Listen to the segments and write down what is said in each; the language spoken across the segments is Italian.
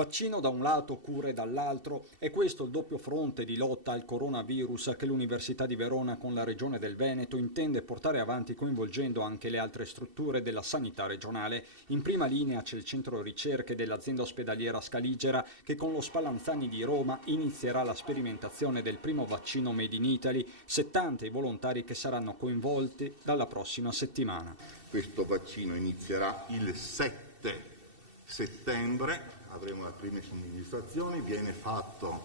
Vaccino da un lato, cure dall'altro, è questo il doppio fronte di lotta al coronavirus che l'Università di Verona con la Regione del Veneto intende portare avanti coinvolgendo anche le altre strutture della sanità regionale. In prima linea c'è il centro ricerche dell'azienda ospedaliera Scaligera che con lo Spallanzani di Roma inizierà la sperimentazione del primo vaccino Made in Italy, 70 i volontari che saranno coinvolti dalla prossima settimana. Questo vaccino inizierà il 7 settembre. Avremo le prime somministrazioni, viene fatto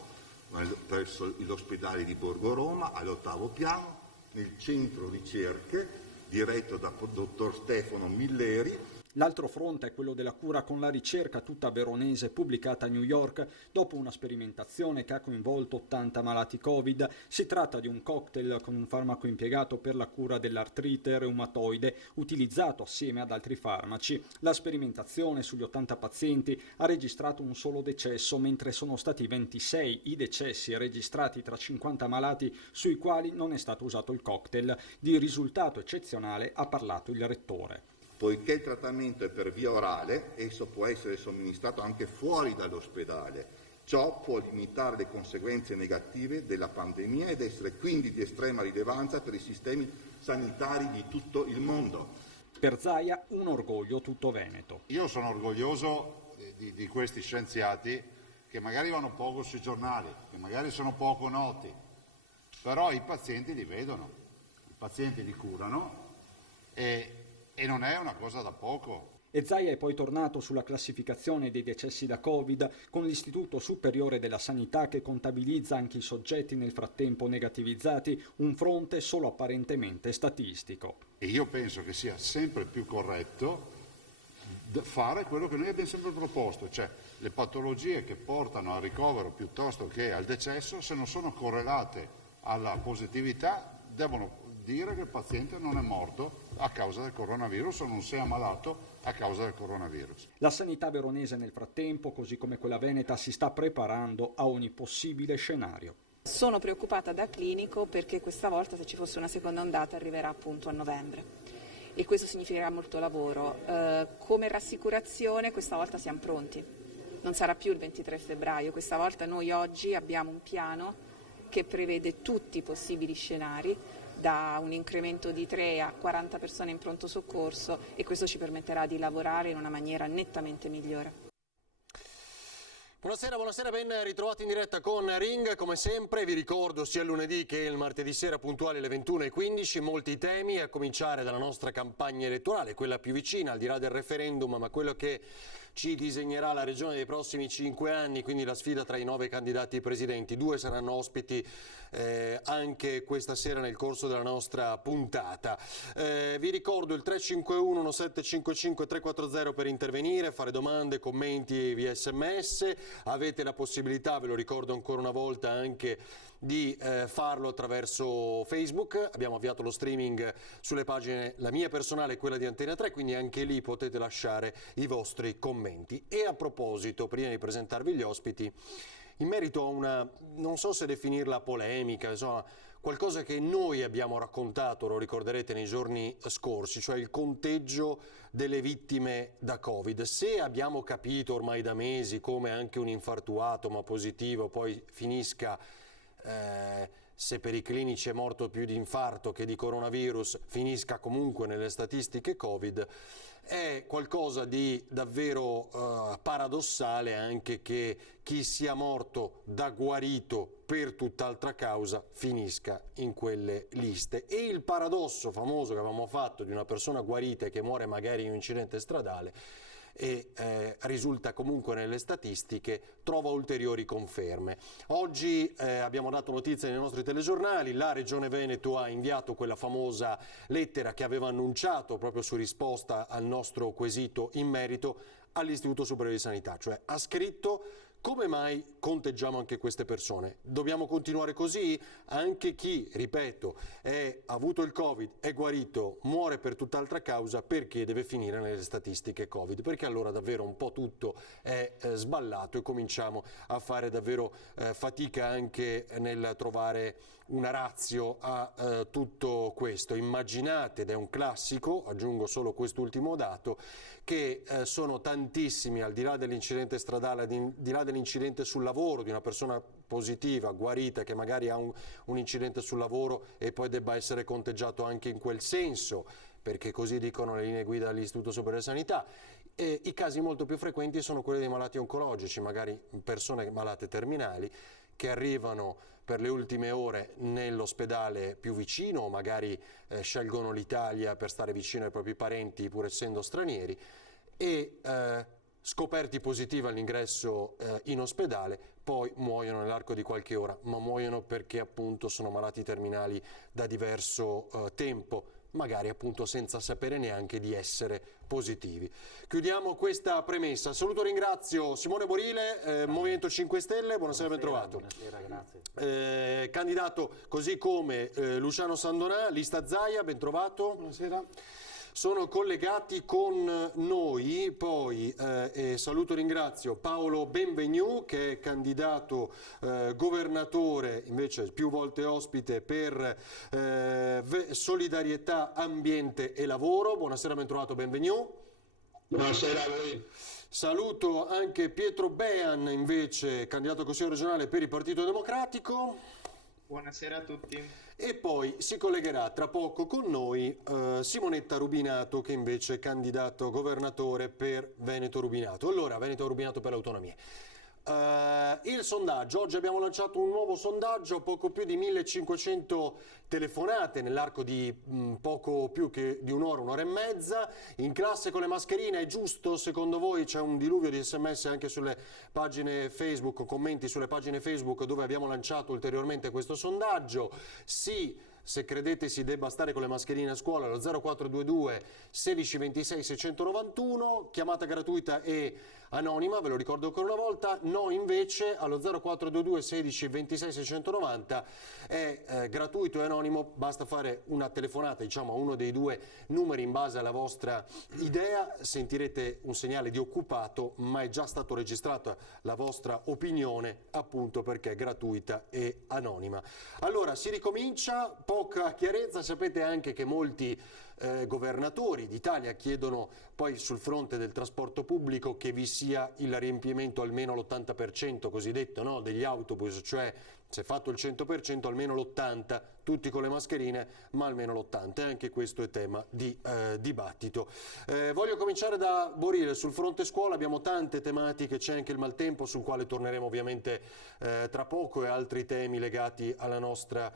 presso l'ospedale di Borgo Roma, all'8° piano, nel centro ricerche, diretto dal dottor Stefano Milleri. L'altro fronte è quello della cura con la ricerca tutta veronese pubblicata a New York dopo una sperimentazione che ha coinvolto 80 malati Covid. Si tratta di un cocktail con un farmaco impiegato per la cura dell'artrite reumatoide utilizzato assieme ad altri farmaci. La sperimentazione sugli 80 pazienti ha registrato un solo decesso, mentre sono stati 26 i decessi registrati tra 50 malati sui quali non è stato usato il cocktail. Di risultato eccezionale ha parlato il rettore. Poiché il trattamento è per via orale, esso può essere somministrato anche fuori dall'ospedale. Ciò può limitare le conseguenze negative della pandemia ed essere quindi di estrema rilevanza per i sistemi sanitari di tutto il mondo. Per Zaia un orgoglio tutto veneto. Io sono orgoglioso di questi scienziati che magari vanno poco sui giornali, che magari sono poco noti, però i pazienti li vedono, i pazienti li curano e non è una cosa da poco. E Zaia è poi tornato sulla classificazione dei decessi da Covid con l'Istituto Superiore della Sanità che contabilizza anche i soggetti nel frattempo negativizzati, un fronte solo apparentemente statistico. E io penso che sia sempre più corretto fare quello che noi abbiamo sempre proposto, cioè le patologie che portano al ricovero piuttosto che al decesso, se non sono correlate alla positività, devono dire che il paziente non è morto a causa del coronavirus o non si è ammalato a causa del coronavirus. La sanità veronese nel frattempo, così come quella veneta, si sta preparando a ogni possibile scenario. Sono preoccupata da clinico perché questa volta, se ci fosse una seconda ondata, arriverà appunto a novembre e questo significherà molto lavoro. Come rassicurazione questa volta siamo pronti, non sarà più il 23 febbraio, questa volta noi oggi abbiamo un piano che prevede tutti i possibili scenari, da un incremento di 3 a 40 persone in pronto soccorso e questo ci permetterà di lavorare in una maniera nettamente migliore. Buonasera, ben ritrovati in diretta con Ring. Come sempre vi ricordo sia il lunedì che il martedì sera puntuali alle 21:15, molti temi a cominciare dalla nostra campagna elettorale, quella più vicina al di là del referendum, ma quello che ci disegnerà la regione dei prossimi 5 anni, quindi la sfida tra i 9 candidati presidenti. 2 saranno ospiti anche questa sera nel corso della nostra puntata. Vi ricordo il 351 1755 340 per intervenire, fare domande, commenti via SMS. Avete la possibilità, ve lo ricordo ancora una volta, anche di farlo attraverso Facebook. Abbiamo avviato lo streaming sulle pagine, la mia personale e quella di Antena 3, quindi anche lì potete lasciare i vostri commenti. E a proposito, prima di presentarvi gli ospiti, in merito a una, non so se definirla polemica, insomma, qualcosa che noi abbiamo raccontato, lo ricorderete nei giorni scorsi, cioè il conteggio delle vittime da Covid. Se abbiamo capito ormai da mesi come anche un infartuato ma positivo poi finisca, se per i clinici è morto più di infarto che di coronavirus, finisca comunque nelle statistiche Covid, è qualcosa di davvero paradossale anche che chi sia morto da guarito per tutt'altra causa finisca in quelle liste. E il paradosso famoso che avevamo fatto di una persona guarita e che muore magari in un incidente stradale e risulta comunque nelle statistiche, trova ulteriori conferme. Oggi abbiamo dato notizia nei nostri telegiornali, la Regione Veneto ha inviato quella famosa lettera che aveva annunciato proprio su risposta al nostro quesito in merito all'Istituto Superiore di Sanità, cioè ha scritto: come mai conteggiamo anche queste persone? Dobbiamo continuare così? Anche chi, ripeto, ha avuto il Covid, è guarito, muore per tutt'altra causa, perché deve finire nelle statistiche Covid? Perché allora davvero un po' tutto è sballato e cominciamo a fare davvero fatica anche nel trovare una ratio a tutto questo. Immaginate, ed è un classico, aggiungo solo quest'ultimo dato, che sono tantissimi, al di là dell'incidente stradale, al di là dell'incidente sul lavoro, di una persona positiva, guarita, che magari ha un incidente sul lavoro e poi debba essere conteggiato anche in quel senso, perché così dicono le linee guida dell'Istituto Superiore di Sanità. E i casi molto più frequenti sono quelli dei malati oncologici, magari persone malate terminali, che arrivano per le ultime ore nell'ospedale più vicino, o magari scelgono l'Italia per stare vicino ai propri parenti pur essendo stranieri, e scoperti positivi all'ingresso in ospedale, poi muoiono nell'arco di qualche ora, ma muoiono perché appunto sono malati terminali da diverso tempo, magari appunto senza sapere neanche di essere positivi. Chiudiamo questa premessa. Saluto e ringrazio Simone Borile, Movimento 5 Stelle, buonasera, ben trovato. Buonasera, grazie. Candidato così come Luciano Sandonà, lista Zaia, ben trovato. Buonasera. Sono collegati con noi poi, saluto e ringrazio Paolo Benvenu, che è candidato governatore, invece più volte ospite per solidarietà, ambiente e lavoro. Buonasera, ben trovato Benvenu. Buonasera a voi. Saluto anche Pietro Bean, invece candidato consigliere regionale per il Partito Democratico. Buonasera a tutti. E poi si collegherà tra poco con noi Simonetta Rubinato, che invece è candidato governatore per Veneto Rubinato. Allora, Veneto Rubinato per l'autonomia. Il sondaggio, oggi abbiamo lanciato un nuovo sondaggio, poco più di 1500 telefonate nell'arco di poco più che di un'ora e mezza. In classe con le mascherine, è giusto secondo voi? C'è un diluvio di sms anche sulle pagine Facebook, commenti sulle pagine Facebook dove abbiamo lanciato ulteriormente questo sondaggio. Sì, se credete si debba stare con le mascherine a scuola, allo 0422 16 26 691, chiamata gratuita e anonima, ve lo ricordo ancora una volta. No, invece allo 0422 16 26 690 è gratuito e anonimo, basta fare una telefonata, diciamo, a uno dei due numeri in base alla vostra idea, sentirete un segnale di occupato, ma è già stato registrata la vostra opinione, appunto perché è gratuita e anonima. Allora si ricomincia, poca chiarezza, sapete anche che molti governatori d'Italia chiedono poi sul fronte del trasporto pubblico che vi sia il riempimento almeno all'80% cosiddetto, no, degli autobus, cioè se fatto il 100% almeno l'80%, tutti con le mascherine, ma almeno l'80%, e anche questo è tema di dibattito. Voglio cominciare da Borile. Sul fronte scuola abbiamo tante tematiche, c'è anche il maltempo sul quale torneremo ovviamente tra poco, e altri temi legati alla nostra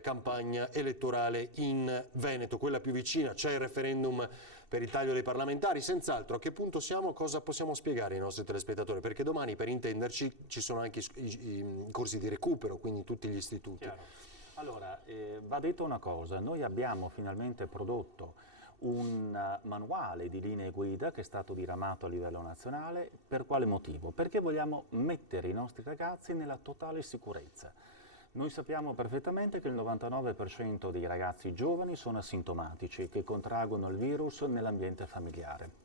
campagna elettorale in Veneto, quella più vicina. C'è il referendum per il taglio dei parlamentari, senz'altro. A che punto siamo? Cosa possiamo spiegare ai nostri telespettatori? Perché domani, per intenderci, ci sono anche i corsi di recupero, quindi tutti gli istituti. Chiaro. Allora, va detto una cosa, noi abbiamo finalmente prodotto un manuale di linee guida che è stato diramato a livello nazionale. Per quale motivo? Perché vogliamo mettere i nostri ragazzi nella totale sicurezza. Noi sappiamo perfettamente che il 99% dei ragazzi giovani sono asintomatici, che contraggono il virus nell'ambiente familiare.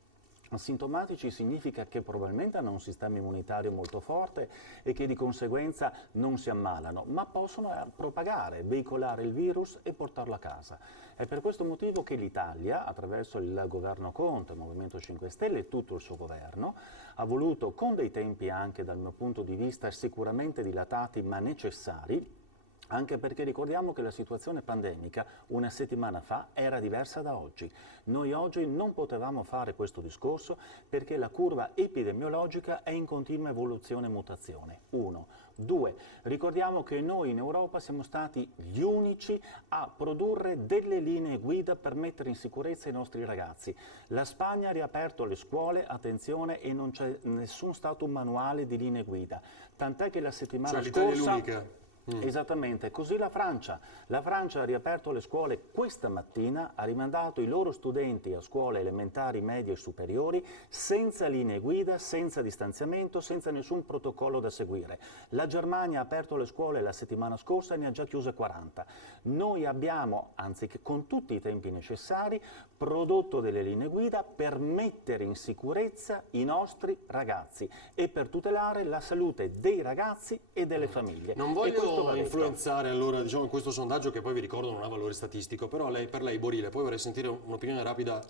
Asintomatici significa che probabilmente hanno un sistema immunitario molto forte e che di conseguenza non si ammalano, ma possono propagare, veicolare il virus e portarlo a casa. È per questo motivo che l'Italia, attraverso il governo Conte, il Movimento 5 Stelle e tutto il suo governo, ha voluto, con dei tempi anche dal mio punto di vista sicuramente dilatati ma necessari, anche perché ricordiamo che la situazione pandemica una settimana fa era diversa da oggi. Noi oggi non potevamo fare questo discorso perché la curva epidemiologica è in continua evoluzione e mutazione. 1. 2. Ricordiamo che noi in Europa siamo stati gli unici a produrre delle linee guida per mettere in sicurezza i nostri ragazzi. La Spagna ha riaperto le scuole, attenzione, e non c'è nessun stato manuale di linee guida. Tant'è che la settimana l'Italia è scorsa... l'unica. Esattamente, così la Francia ha riaperto le scuole questa mattina, ha rimandato i loro studenti a scuole elementari, medie e superiori senza linee guida, senza distanziamento, senza nessun protocollo da seguire. La Germania ha aperto le scuole la settimana scorsa e ne ha già chiuse 40. Noi abbiamo, anzi che con tutti i tempi necessari, prodotto delle linee guida per mettere in sicurezza i nostri ragazzi e per tutelare la salute dei ragazzi e delle famiglie. Non voglio lascio influenzare allora, diciamo, in questo sondaggio, che poi vi ricordo non ha valore statistico, però per lei Borile, poi vorrei sentire un'opinione rapida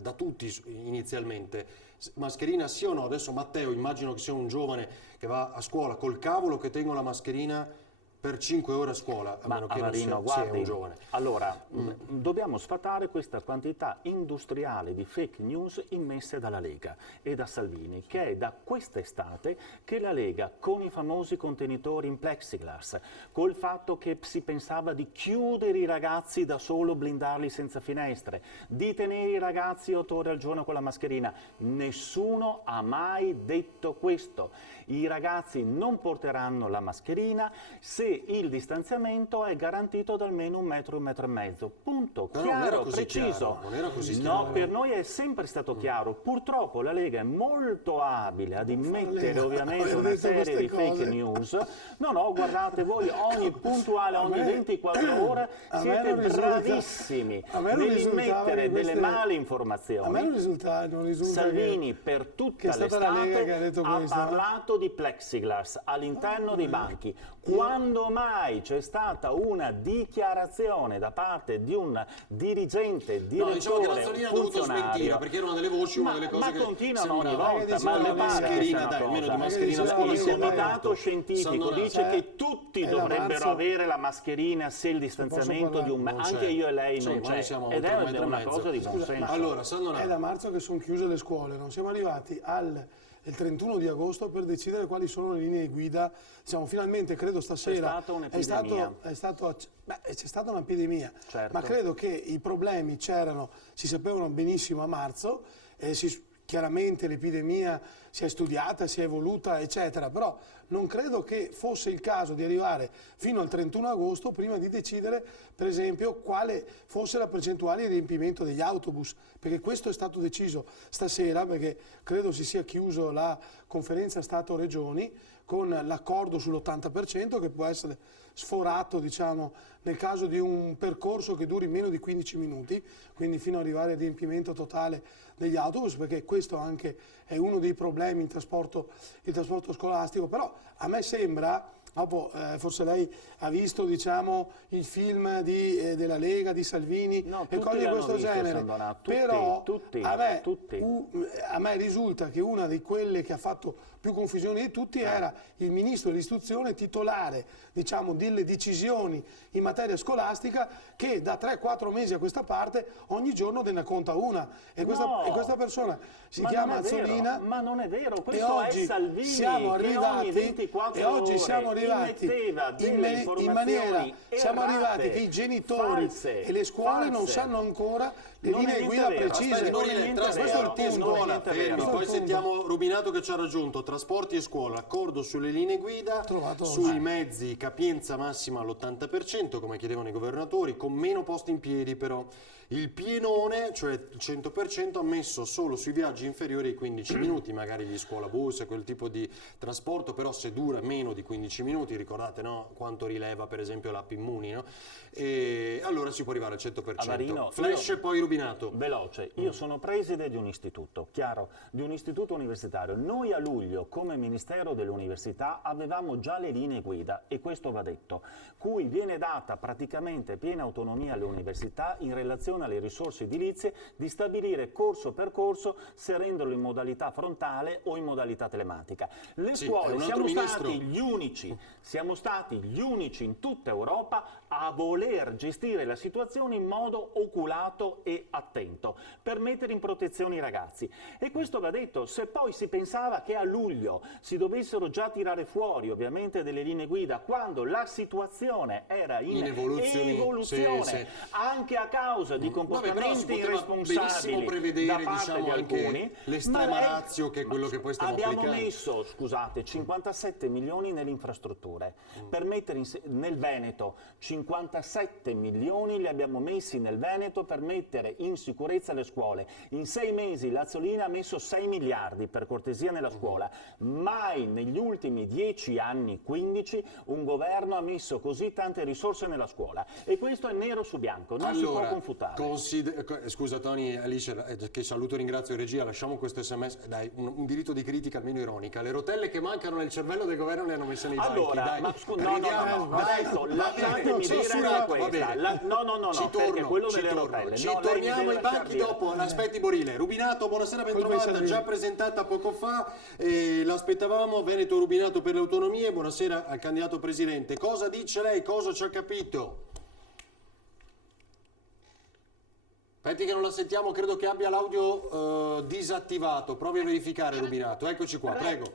da tutti inizialmente. Mascherina sì o no? Adesso Matteo, immagino che sia un giovane che va a scuola col cavolo che tengo la mascherina per 5 ore a scuola, a meno che Avarino, non guardi, sia un giovane. Allora, dobbiamo sfatare questa quantità industriale di fake news immesse dalla Lega e da Salvini, che è da quest'estate che la Lega, con i famosi contenitori in plexiglass, col fatto che si pensava di chiudere i ragazzi da solo, blindarli senza finestre, di tenere i ragazzi 8 ore al giorno con la mascherina, nessuno ha mai detto questo. I ragazzi non porteranno la mascherina se il distanziamento è garantito da almeno 1 metro, 1,5 metri. Punto. Però chiaro, non era così preciso. chiaro, non era così no, chiaro. per noi è sempre stato chiaro. Purtroppo la Lega è molto abile ad immettere ovviamente una serie di fake news. No, guardate voi, ogni puntuale, ogni 24 ore siete bravissimi nell'immettere delle male informazioni. A me non risulta Salvini per tutta l'estate ha parlato di plexiglass all'interno dei banchi. Quando mai c'è stata una dichiarazione da parte di un dirigente, direttore, diciamo che Razzolina ha dovuto smentire, perché era una delle voci, una delle cose che continuano ogni sembrava. volta, ma le mascherina, dai, almeno di mascherina a scuola. Il comitato scientifico dice che tutti dovrebbero avere la mascherina se il distanziamento di un metro, anche io e lei non c'è, ed è una cosa di buon senso. Allora, è da marzo che sono chiuse le scuole, non siamo arrivati il 31 di agosto per decidere quali sono le linee guida. Diciamo, finalmente credo stasera c'è stata un'epidemia, certo. Ma credo che i problemi c'erano, si sapevano benissimo a marzo, chiaramente l'epidemia si è studiata, si è evoluta, eccetera, però non credo che fosse il caso di arrivare fino al 31 agosto prima di decidere, per esempio, quale fosse la percentuale di riempimento degli autobus, perché questo è stato deciso stasera, perché credo si sia chiuso la conferenza Stato-Regioni con l'accordo sull'80% che può essere sforato, diciamo, nel caso di un percorso che duri meno di 15 minuti, quindi fino ad arrivare al riempimento totale degli autobus, perché questo anche è uno dei problemi il trasporto scolastico. Però a me sembra, dopo forse lei ha visto, diciamo, il film della Lega, di Salvini e cose di questo genere, però a me risulta che una di quelle che ha fatto più confusione di tutti era il ministro dell'istruzione titolare, diciamo, delle decisioni in materia scolastica, che da 3-4 mesi a questa parte ogni giorno ne conta una, e questa persona si chiama Azzolina. Ma non è vero, questo e oggi è Salvini, siamo arrivati, che ogni 24 e oggi ore siamo arrivati in maniera siamo arrivati che i genitori e le scuole non sanno ancora le linee guida precise. Trasporti e scuola, fermi. Poi sentiamo Rubinato che ci ha raggiunto. Trasporti e scuola, accordo sulle linee guida, sui mezzi, capienza massima all'80%, come chiedevano i governatori, con meno posti in piedi però. Il pienone, cioè il 100%, ammesso solo sui viaggi inferiori ai 15 minuti, magari gli scuolabus e quel tipo di trasporto, però se dura meno di 15 minuti, ricordate, no, quanto rileva per esempio l'app Immuni, no? E allora si può arrivare al 100%. Avarino, Flash e poi Rubinato. Veloce, io sono preside di un istituto, chiaro, di un istituto universitario. Noi a luglio, come Ministero dell'Università, avevamo già le linee guida, e questo va detto, cui viene data praticamente piena autonomia alle università in relazione alle risorse edilizie di stabilire corso per corso se renderlo in modalità frontale o in modalità telematica. Le scuole siamo stati gli unici in tutta Europa a voler gestire la situazione in modo oculato e attento per mettere in protezione i ragazzi, e questo va detto. Se poi si pensava che a luglio si dovessero già tirare fuori ovviamente delle linee guida quando la situazione era in evoluzione, anche a causa di comportamenti irresponsabili da parte di alcuni, l'estrema ratio, che è quello che poi stiamo applicando. Abbiamo messo, scusate, 57 milioni nelle infrastrutture per mettere nel Veneto, 57 milioni li abbiamo messi nel Veneto per mettere mettere in sicurezza le scuole. In 6 mesi l'Azzolina ha messo 6 miliardi per cortesia nella scuola. Mai negli ultimi 10 anni, 15, un governo ha messo così tante risorse nella scuola. E questo è nero su bianco, non si può confutare. Scusa Tony, Alice, che saluto e ringrazio in regia, lasciamo questo sms, dai, un diritto di critica almeno ironica. Le rotelle che mancano nel cervello del governo le hanno messe nei banchi, dai. Ma adesso lasciatemi dire questa. Perché quello delle rotelle. Ci torniamo ai banchi dopo. Aspetti Borile. Rubinato, buonasera, ben trovata, già presentata poco fa, l'aspettavamo, Veneto Rubinato per le autonomie, buonasera al candidato presidente. Cosa dice lei? Cosa ci ha capito? Aspetti che non la sentiamo, credo che abbia l'audio disattivato, provi a verificare Rubinato, eccoci qua, prego.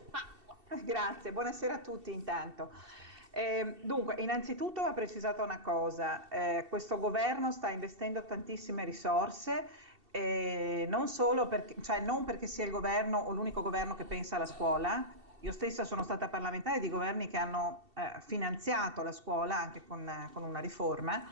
Grazie, buonasera a tutti intanto. Dunque, innanzitutto va precisata una cosa, questo governo sta investendo tantissime risorse, non solo perché, non perché sia il governo o l'unico governo che pensa alla scuola. Io stessa sono stata parlamentare di governi che hanno finanziato la scuola anche con una riforma,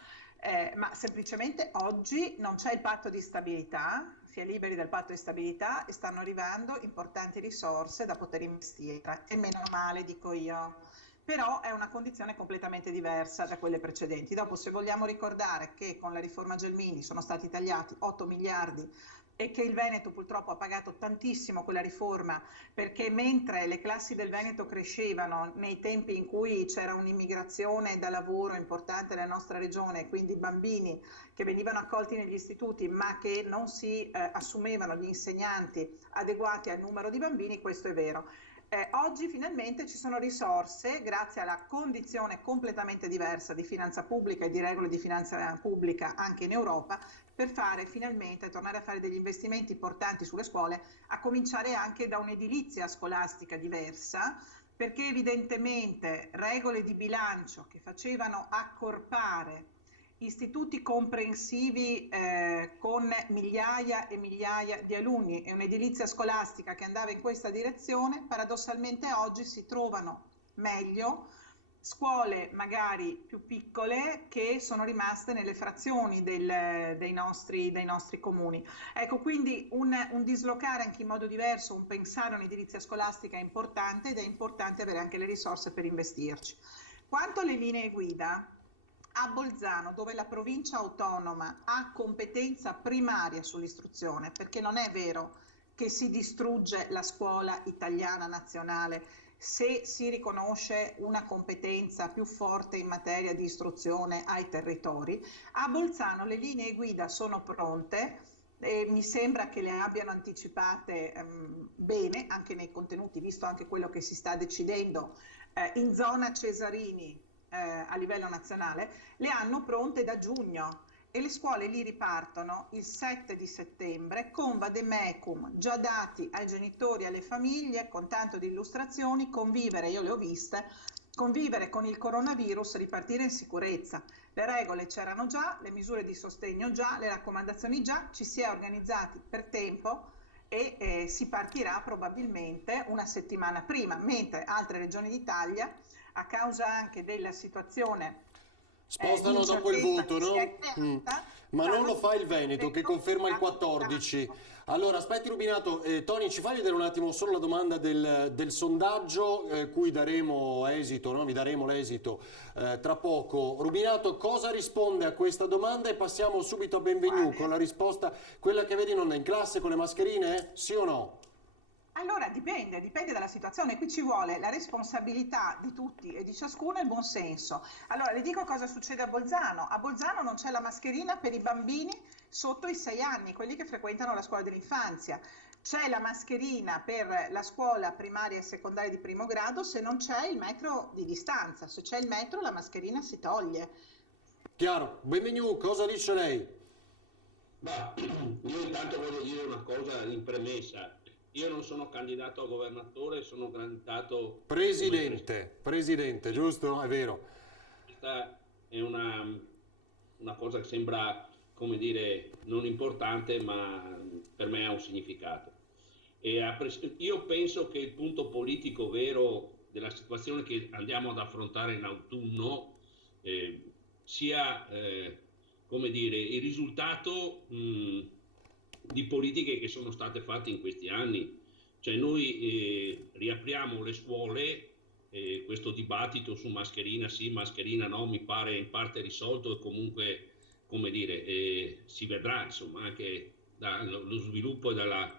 ma semplicemente oggi non c'è il patto di stabilità, si è liberi dal patto di stabilità e stanno arrivando importanti risorse da poter investire, e meno male, dico io. Però è una condizione completamente diversa da quelle precedenti. Dopo, se vogliamo ricordare che con la riforma Gelmini sono stati tagliati 8 miliardi e che il Veneto purtroppo ha pagato tantissimo quella riforma, perché mentre le classi del Veneto crescevano nei tempi in cui c'era un'immigrazione da lavoro importante nella nostra regione, quindi bambini che venivano accolti negli istituti ma che non si assumevano gli insegnanti adeguati al numero di bambini, questo è vero. Oggi finalmente ci sono risorse, grazie alla condizione completamente diversa di finanza pubblica e di regole di finanza pubblica anche in Europa, per fare finalmente, tornare a fare degli investimenti importanti sulle scuole, a cominciare anche da un'edilizia scolastica diversa, perché evidentemente regole di bilancio che facevano accorpare istituti comprensivi con migliaia e migliaia di alunni e un'edilizia scolastica che andava in questa direzione, paradossalmente oggi si trovano meglio scuole magari più piccole che sono rimaste nelle frazioni dei nostri comuni. Ecco, quindi un dislocare anche in modo diverso, un pensare a un'edilizia scolastica è importante, ed è importante avere anche le risorse per investirci. Quanto alle linee guida, a Bolzano, dove la provincia autonoma ha competenza primaria sull'istruzione, perché non è vero che si distrugge la scuola italiana nazionale se si riconosce una competenza più forte in materia di istruzione ai territori, a Bolzano le linee guida sono pronte e mi sembra che le abbiano anticipate bene anche nei contenuti, visto anche quello che si sta decidendo in zona Cesarini a livello nazionale, le hanno pronte da giugno e le scuole lì ripartono il 7 di settembre con vademecum già dati ai genitori e alle famiglie, con tanto di illustrazioni, convivere, io le ho viste, convivere con il coronavirus, ripartire in sicurezza. Le regole c'erano già, le misure di sostegno già, le raccomandazioni già, ci si è organizzati per tempo e si partirà probabilmente una settimana prima, mentre altre regioni d'Italia, a causa anche della situazione spostano dopo il voto, no? Ma non lo fa il Veneto, che conferma il 14. Allora, aspetti Rubinato, Tony, ci fai vedere un attimo solo la domanda del sondaggio, cui daremo esito, no? Vi daremo l'esito tra poco. Rubinato, cosa risponde a questa domanda? E passiamo subito a Benvenu con la risposta, quella che vedi in onda in classe con le mascherine, sì o no? Allora dipende dalla situazione, qui ci vuole la responsabilità di tutti e di ciascuno e il buon senso. Allora le dico cosa succede a Bolzano non c'è la mascherina per i bambini sotto i 6 anni, quelli che frequentano la scuola dell'infanzia. C'è la mascherina per la scuola primaria e secondaria di primo grado se non c'è il metro di distanza, se c'è il metro la mascherina si toglie. Chiaro, Benvenu, cosa dice lei? Bah, io intanto voglio dire una cosa in premessa. Io non sono candidato a governatore, sono candidato... Presidente, giusto? È vero. Questa è una cosa che sembra, come dire, non importante, ma per me ha un significato. Io penso che il punto politico vero della situazione che andiamo ad affrontare in autunno sia come dire, il risultato di politiche che sono state fatte in questi anni. Cioè noi riapriamo le scuole, questo dibattito su mascherina sì, mascherina no, mi pare in parte risolto, e comunque, come dire, si vedrà insomma anche dallo sviluppo della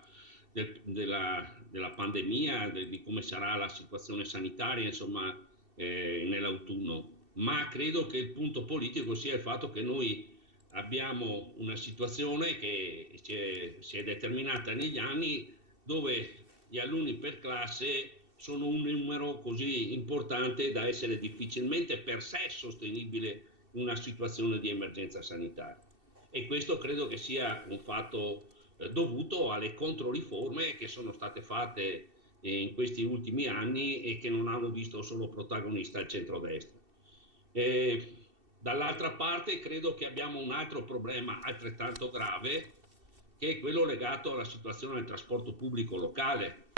pandemia, di come sarà la situazione sanitaria insomma nell'autunno. Ma credo che il punto politico sia il fatto che noi abbiamo una situazione che si è determinata negli anni, dove gli alunni per classe sono un numero così importante da essere difficilmente per sé sostenibile in una situazione di emergenza sanitaria. E questo credo che sia un fatto dovuto alle controriforme che sono state fatte in questi ultimi anni e che non hanno visto solo protagonista il centrodestra. Dall'altra parte credo che abbiamo un altro problema altrettanto grave, che è quello legato alla situazione del trasporto pubblico locale,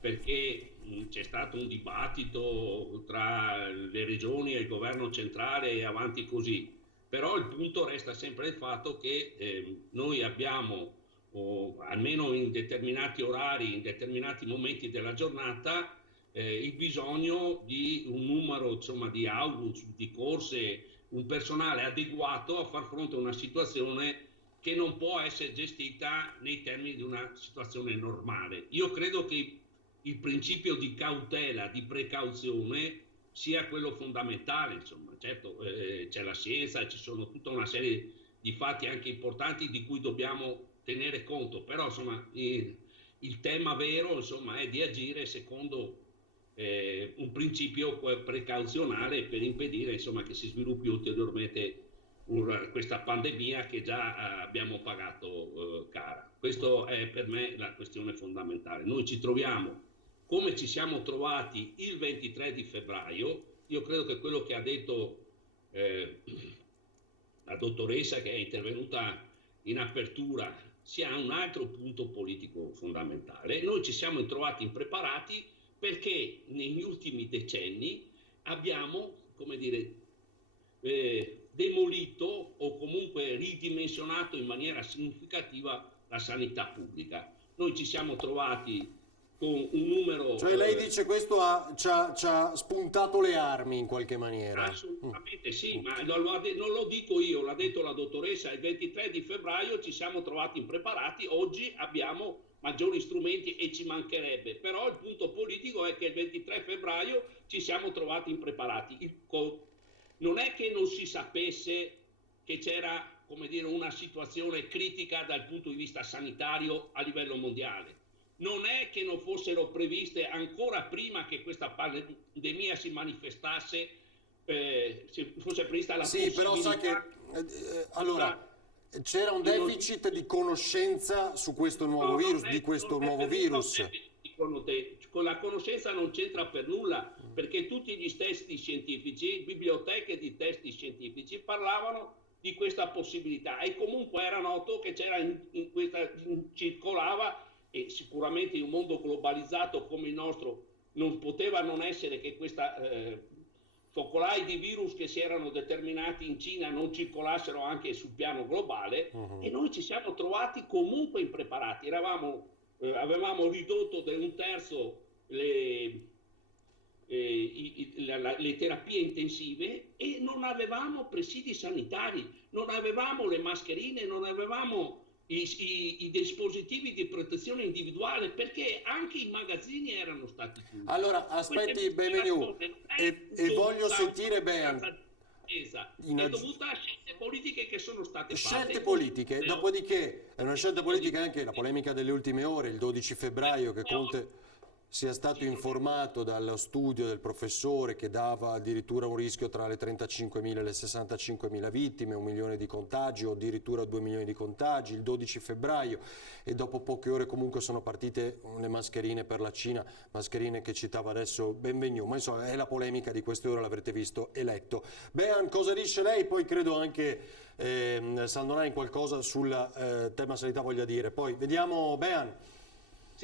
perché c'è stato un dibattito tra le regioni e il governo centrale e avanti così, però il punto resta sempre il fatto che noi abbiamo, almeno in determinati orari, in determinati momenti della giornata, il bisogno di un numero insomma, di autobus, di corse, un personale adeguato a far fronte a una situazione che non può essere gestita nei termini di una situazione normale. Io credo che il principio di cautela, di precauzione sia quello fondamentale, insomma. Certo c'è la scienza, ci sono tutta una serie di fatti anche importanti di cui dobbiamo tenere conto, però insomma il tema vero insomma è di agire secondo un principio precauzionale per impedire insomma che si sviluppi ulteriormente questa pandemia che già abbiamo pagato cara. Questa è per me la questione fondamentale. Noi ci troviamo come ci siamo trovati il 23 di febbraio. Io credo che quello che ha detto la dottoressa che è intervenuta in apertura sia un altro punto politico fondamentale. Noi ci siamo trovati impreparati perché negli ultimi decenni abbiamo, come dire, demolito o comunque ridimensionato in maniera significativa la sanità pubblica. Noi ci siamo trovati con un numero... Cioè lei dice questo ci ha spuntato le armi in qualche maniera. Assolutamente sì, ma non lo dico io, l'ha detto la dottoressa. Il 23 di febbraio ci siamo trovati impreparati, oggi abbiamo maggiori strumenti e ci mancherebbe, però il punto politico è che il 23 febbraio ci siamo trovati impreparati. Non è che non si sapesse che c'era, come dire, una situazione critica dal punto di vista sanitario a livello mondiale. Non è che non fossero previste ancora prima che questa pandemia si manifestasse, fosse prevista la possibilità... Sì, però sa che... allora... C'era un deficit di conoscenza su questo nuovo virus, di questo nuovo virus. Con la conoscenza non c'entra per nulla, perché tutti gli testi scientifici, biblioteche di testi scientifici parlavano di questa possibilità e comunque era noto che c'era circolava, e sicuramente in un mondo globalizzato come il nostro non poteva non essere che questa focolai di virus che si erano determinati in Cina non circolassero anche sul piano globale, e noi ci siamo trovati comunque impreparati. Avevamo ridotto di un terzo le terapie intensive e non avevamo presidi sanitari, non avevamo le mascherine, non avevamo i dispositivi di protezione individuale, perché anche i magazzini erano stati chiusi. Allora aspetti Benvenu e voglio sentire Bean. È dovuta a scelte politiche che sono state fatte. Scelte politiche, dopodiché è una scelta politica anche la polemica delle ultime ore, il 12 febbraio, che Conte sia stato informato dallo studio del professore che dava addirittura un rischio tra le 35.000 e le 65.000 vittime, 1 milione di contagi o addirittura 2 milioni di contagi, il 12 febbraio, e dopo poche ore comunque sono partite le mascherine per la Cina, mascherine che citava adesso Benvenu, ma insomma è la polemica di queste ore, l'avrete visto e letto. Bean, cosa dice lei? Poi credo anche Sandonai in qualcosa sul tema sanità voglia dire, poi vediamo Bean.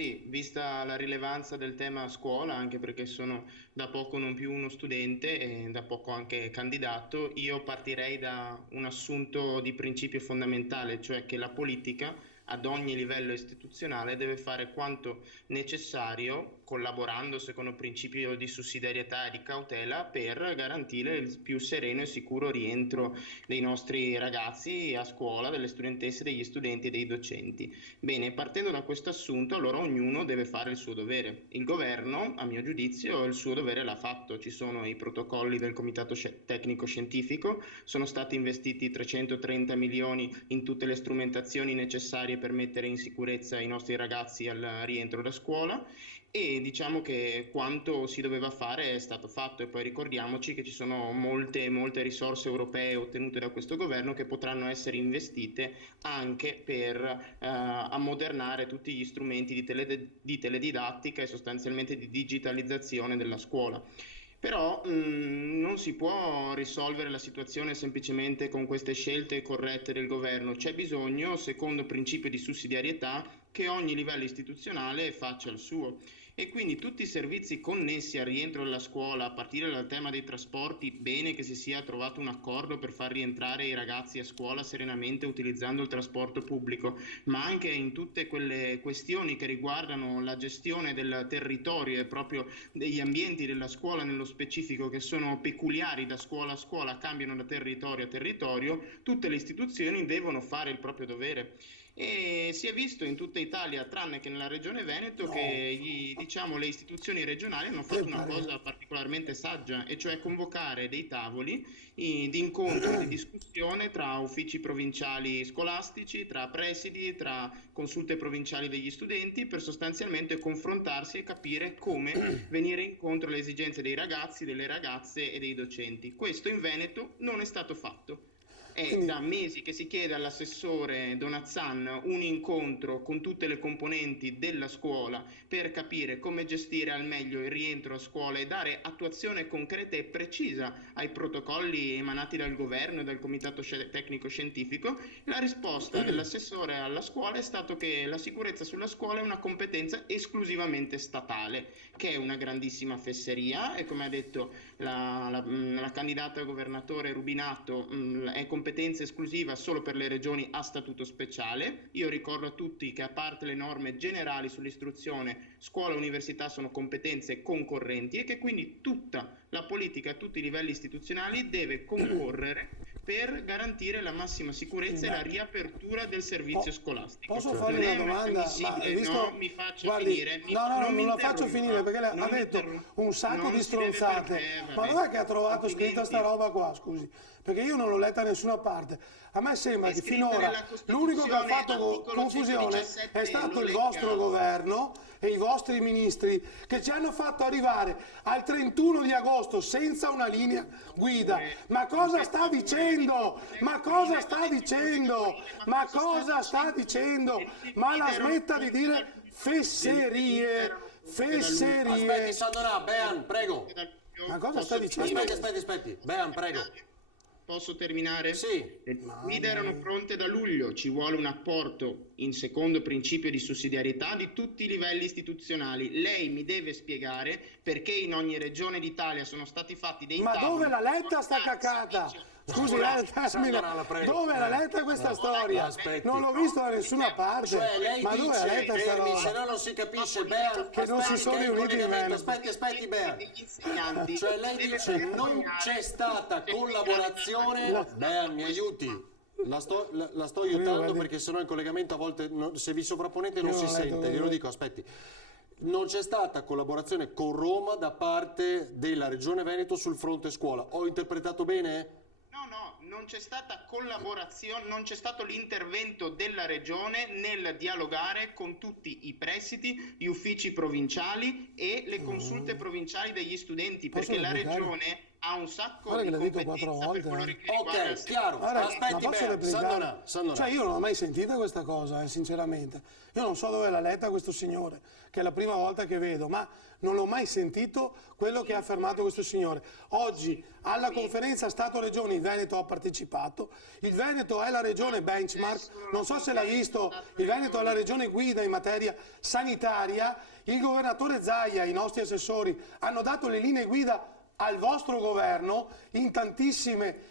sì, vista la rilevanza del tema scuola, anche perché sono da poco non più uno studente e da poco anche candidato, io partirei da un assunto di principio fondamentale, cioè che la politica ad ogni livello istituzionale deve fare quanto necessario, collaborando secondo principio di sussidiarietà e di cautela, per garantire il più sereno e sicuro rientro dei nostri ragazzi a scuola, delle studentesse, degli studenti e dei docenti. Bene, partendo da questo assunto, allora ognuno deve fare il suo dovere. Il governo, a mio giudizio, il suo dovere l'ha fatto. Ci sono i protocolli del Comitato Tecnico Scientifico, sono stati investiti 330 milioni in tutte le strumentazioni necessarie per mettere in sicurezza i nostri ragazzi al rientro da scuola, e diciamo che quanto si doveva fare è stato fatto. E poi ricordiamoci che ci sono molte risorse europee ottenute da questo governo che potranno essere investite anche per ammodernare tutti gli strumenti di teledidattica e sostanzialmente di digitalizzazione della scuola. Però non si può risolvere la situazione semplicemente con queste scelte corrette del governo. C'è bisogno, secondo principio di sussidiarietà, che ogni livello istituzionale faccia il suo. E quindi tutti i servizi connessi al rientro della scuola, a partire dal tema dei trasporti, bene che si sia trovato un accordo per far rientrare i ragazzi a scuola serenamente utilizzando il trasporto pubblico, ma anche in tutte quelle questioni che riguardano la gestione del territorio e proprio degli ambienti della scuola nello specifico, che sono peculiari da scuola a scuola, cambiano da territorio a territorio. Tutte le istituzioni devono fare il proprio dovere. E si è visto in tutta Italia, tranne che nella regione Veneto, che le istituzioni regionali hanno fatto una cosa particolarmente saggia, e cioè convocare dei tavoli di incontro, di discussione tra uffici provinciali scolastici, tra presidi, tra consulte provinciali degli studenti, per sostanzialmente confrontarsi e capire come venire incontro alle esigenze dei ragazzi, delle ragazze e dei docenti. Questo in Veneto non è stato fatto. È da mesi che si chiede all'assessore Donazzan un incontro con tutte le componenti della scuola per capire come gestire al meglio il rientro a scuola e dare attuazione concreta e precisa ai protocolli emanati dal governo e dal Comitato Tecnico Scientifico. La risposta dell'assessore alla scuola è stato che la sicurezza sulla scuola è una competenza esclusivamente statale, che è una grandissima fesseria, e come ha detto la candidata governatore Rubinato, è competenza esclusiva solo per le regioni a statuto speciale. Io ricordo a tutti che, a parte le norme generali sull'istruzione, scuola e università sono competenze concorrenti, e che quindi tutta la politica a tutti i livelli istituzionali deve concorrere per garantire la massima sicurezza e la riapertura del servizio scolastico. Posso fare una domanda? No, mi faccio finire. Non la faccio finire, perché lei ha detto un sacco di stronzate. Ma dov'è che ha trovato scritta sta roba qua, scusi? Perché io non l'ho letta da nessuna parte. A me sembra che finora l'unico che ha fatto confusione è stato il vostro governo e i vostri ministri, che ci hanno fatto arrivare al 31 di agosto senza una linea guida. Ma cosa sta dicendo? Ma cosa sta dicendo? Ma cosa sta dicendo? Ma la smetta di dire fesserie, fesserie. Aspetti, Sandona, Bean, prego. Ma cosa sta dicendo? Aspetti, Bean, prego. Posso terminare? Sì. Le guide erano pronte da luglio, ci vuole un apporto, in secondo principio di sussidiarietà, di tutti i livelli istituzionali. Lei mi deve spiegare perché in ogni regione d'Italia sono stati fatti dei tavoli. Ma dove l'ha letta sta cacata? Scusi, dove l'ha letta questa storia? Non l'ho visto da nessuna parte. Cioè, lei ma dove dice, l'ha letta sta roba? se no non si capisce, Bean. Che non si sono riuniti in Veneto. Aspetti, Bean. Cioè, lei dice non c'è stata collaborazione. Bean, mi aiuti. La sto aiutando, perché sennò il collegamento a volte, se vi sovrapponete, non si sente. Glielo dico, aspetti. Non c'è stata collaborazione con Roma da parte della Regione Veneto sul fronte scuola. Ho interpretato bene? No, non c'è stata collaborazione, non c'è stato l'intervento della Regione nel dialogare con tutti i presidi, gli uffici provinciali e le consulte provinciali degli studenti, perché la Regione ha un sacco Guarda di che l'ha detto 4 competenza volte. per quello che riguarda Ok, chiaro. Guarda, Aspetti, ma posso bene. replicare? Sandona. Cioè io non l'ho mai sentita questa cosa, sinceramente. Io non so dove l'ha letta questo signore, che è la prima volta che vedo, ma non l'ho mai sentito quello che ha affermato questo signore. Oggi alla conferenza Stato-Regioni il Veneto ha partecipato, il Veneto è la regione benchmark, non so se l'ha visto, il Veneto è la regione guida in materia sanitaria, il governatore Zaia, i nostri assessori hanno dato le linee guida al vostro governo in tantissime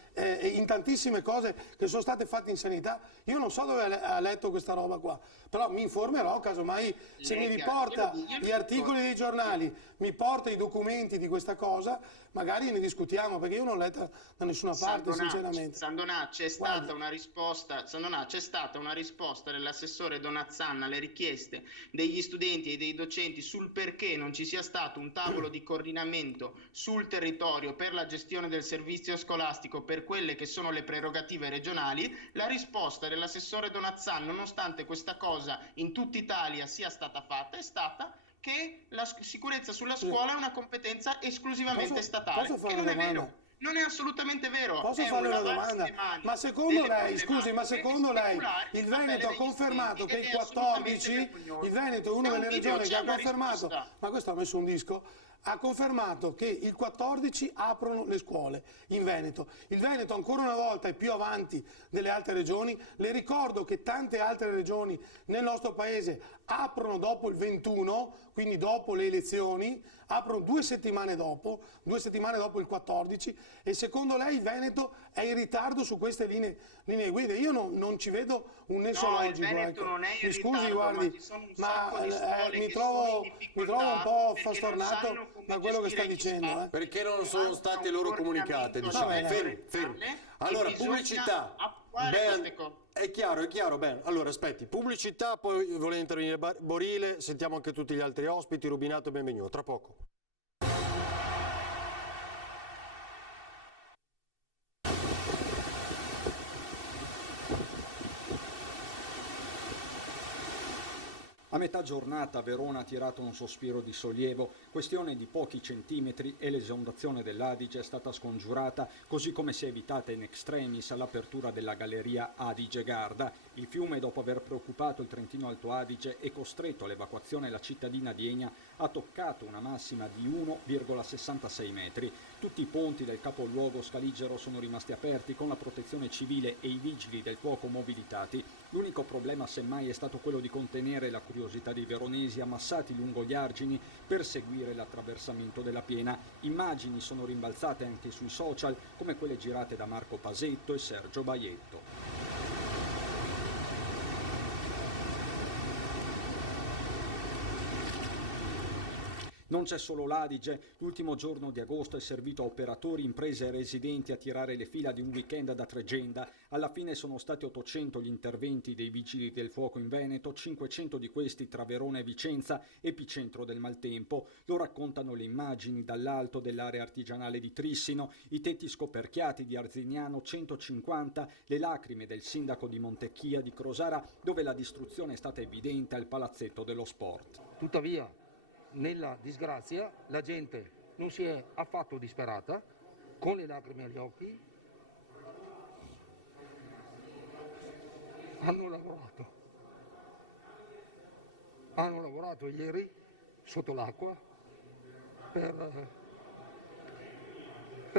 cose che sono state fatte in sanità. Io non so dove ha letto questa roba qua, però mi informerò, casomai se mi riporta gli articoli dei giornali, mi porta i documenti di questa cosa, magari ne discutiamo, perché io non l'ho letta da nessuna parte, sinceramente. Sandonà, c'è stata una risposta dell'assessore Donazzanna alle richieste degli studenti e dei docenti sul perché non ci sia stato un tavolo di coordinamento sul territorio per la gestione del servizio scolastico per quelle che sono le prerogative regionali. La risposta dell'assessore Donazzanna, nonostante questa cosa in tutta Italia sia stata fatta, è stata che la sicurezza sulla scuola è una competenza esclusivamente statale, che non è vero. Non è assolutamente vero. Posso farle una domanda? Ma secondo lei, scusi, ma secondo lei il Veneto ha confermato che il 14, il Veneto è una delle regioni che ha confermato, ma questo ha messo un disco, ha confermato che il 14 aprono le scuole in Veneto. Il Veneto ancora una volta è più avanti delle altre regioni. Le ricordo che tante altre regioni nel nostro paese aprono dopo il 21, quindi dopo le elezioni, aprono 2 settimane dopo il 14, e secondo lei il Veneto è in ritardo su queste linee guida? Io non ci vedo un nesso logico. Il Veneto non è in ritardo, scusi, guardi, mi trovo un po' fastornato da quello che sta dicendo. Perché non sono state loro comunicate, diciamo. Fermi. Allora, pubblicità. È chiaro, bene. Allora, aspetti, pubblicità, poi vuole intervenire Borile, sentiamo anche tutti gli altri ospiti, Rubinato e Benvenuto, tra poco. A metà giornata Verona ha tirato un sospiro di sollievo, questione di pochi centimetri e l'esondazione dell'Adige è stata scongiurata, così come si è evitata in extremis all'apertura della galleria Adige-Garda. Il fiume, dopo aver preoccupato il Trentino Alto Adige e costretto all'evacuazione la cittadina di Egna, ha toccato una massima di 1,66 metri. Tutti i ponti del capoluogo scaligero sono rimasti aperti con la protezione civile e i vigili del fuoco mobilitati. L'unico problema semmai è stato quello di contenere la curiosità dei veronesi ammassati lungo gli argini per seguire l'attraversamento della piena. Immagini sono rimbalzate anche sui social, come quelle girate da Marco Pasetto e Sergio Baietto. Non c'è solo l'Adige, l'ultimo giorno di agosto è servito a operatori, imprese e residenti a tirare le fila di un weekend da Tregenda. Alla fine sono stati 800 gli interventi dei vigili del fuoco in Veneto, 500 di questi tra Verona e Vicenza, epicentro del maltempo. Lo raccontano le immagini dall'alto dell'area artigianale di Trissino, i tetti scoperchiati di Arzignano 150, le lacrime del sindaco di Montecchia di Crosara, dove la distruzione è stata evidente al palazzetto dello sport. Tuttavia, nella disgrazia la gente non si è affatto disperata, con le lacrime agli occhi hanno lavorato ieri sotto l'acqua per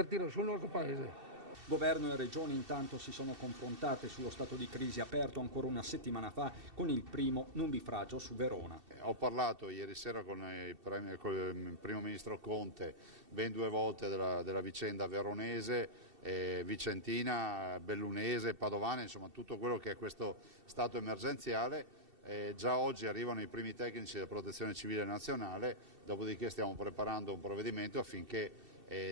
tirare su il nostro paese. Governo e regioni intanto si sono confrontate sullo stato di crisi aperto ancora una settimana fa con il primo nubifragio su Verona. Ho parlato ieri sera con il primo ministro Conte ben 2 volte della vicenda veronese, vicentina, bellunese, padovana, insomma tutto quello che è questo stato emergenziale. Già oggi arrivano i primi tecnici della Protezione Civile Nazionale, dopodiché stiamo preparando un provvedimento affinché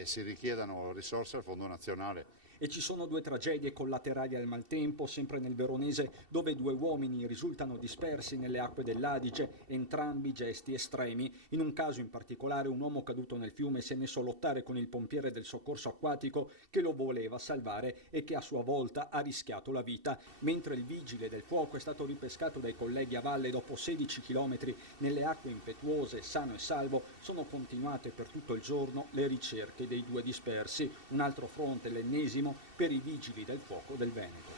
si richiedano risorse al Fondo Nazionale. E ci sono 2 tragedie collaterali al maltempo, sempre nel Veronese, dove 2 uomini risultano dispersi nelle acque dell'Adige, entrambi gesti estremi. In un caso in particolare un uomo caduto nel fiume si è messo a lottare con il pompiere del soccorso acquatico che lo voleva salvare e che a sua volta ha rischiato la vita, mentre il vigile del fuoco è stato ripescato dai colleghi a valle dopo 16 chilometri nelle acque impetuose, sano e salvo. Sono continuate per tutto il giorno le ricerche dei 2 dispersi, un altro fronte, l'ennesimo, per i vigili del fuoco del Veneto.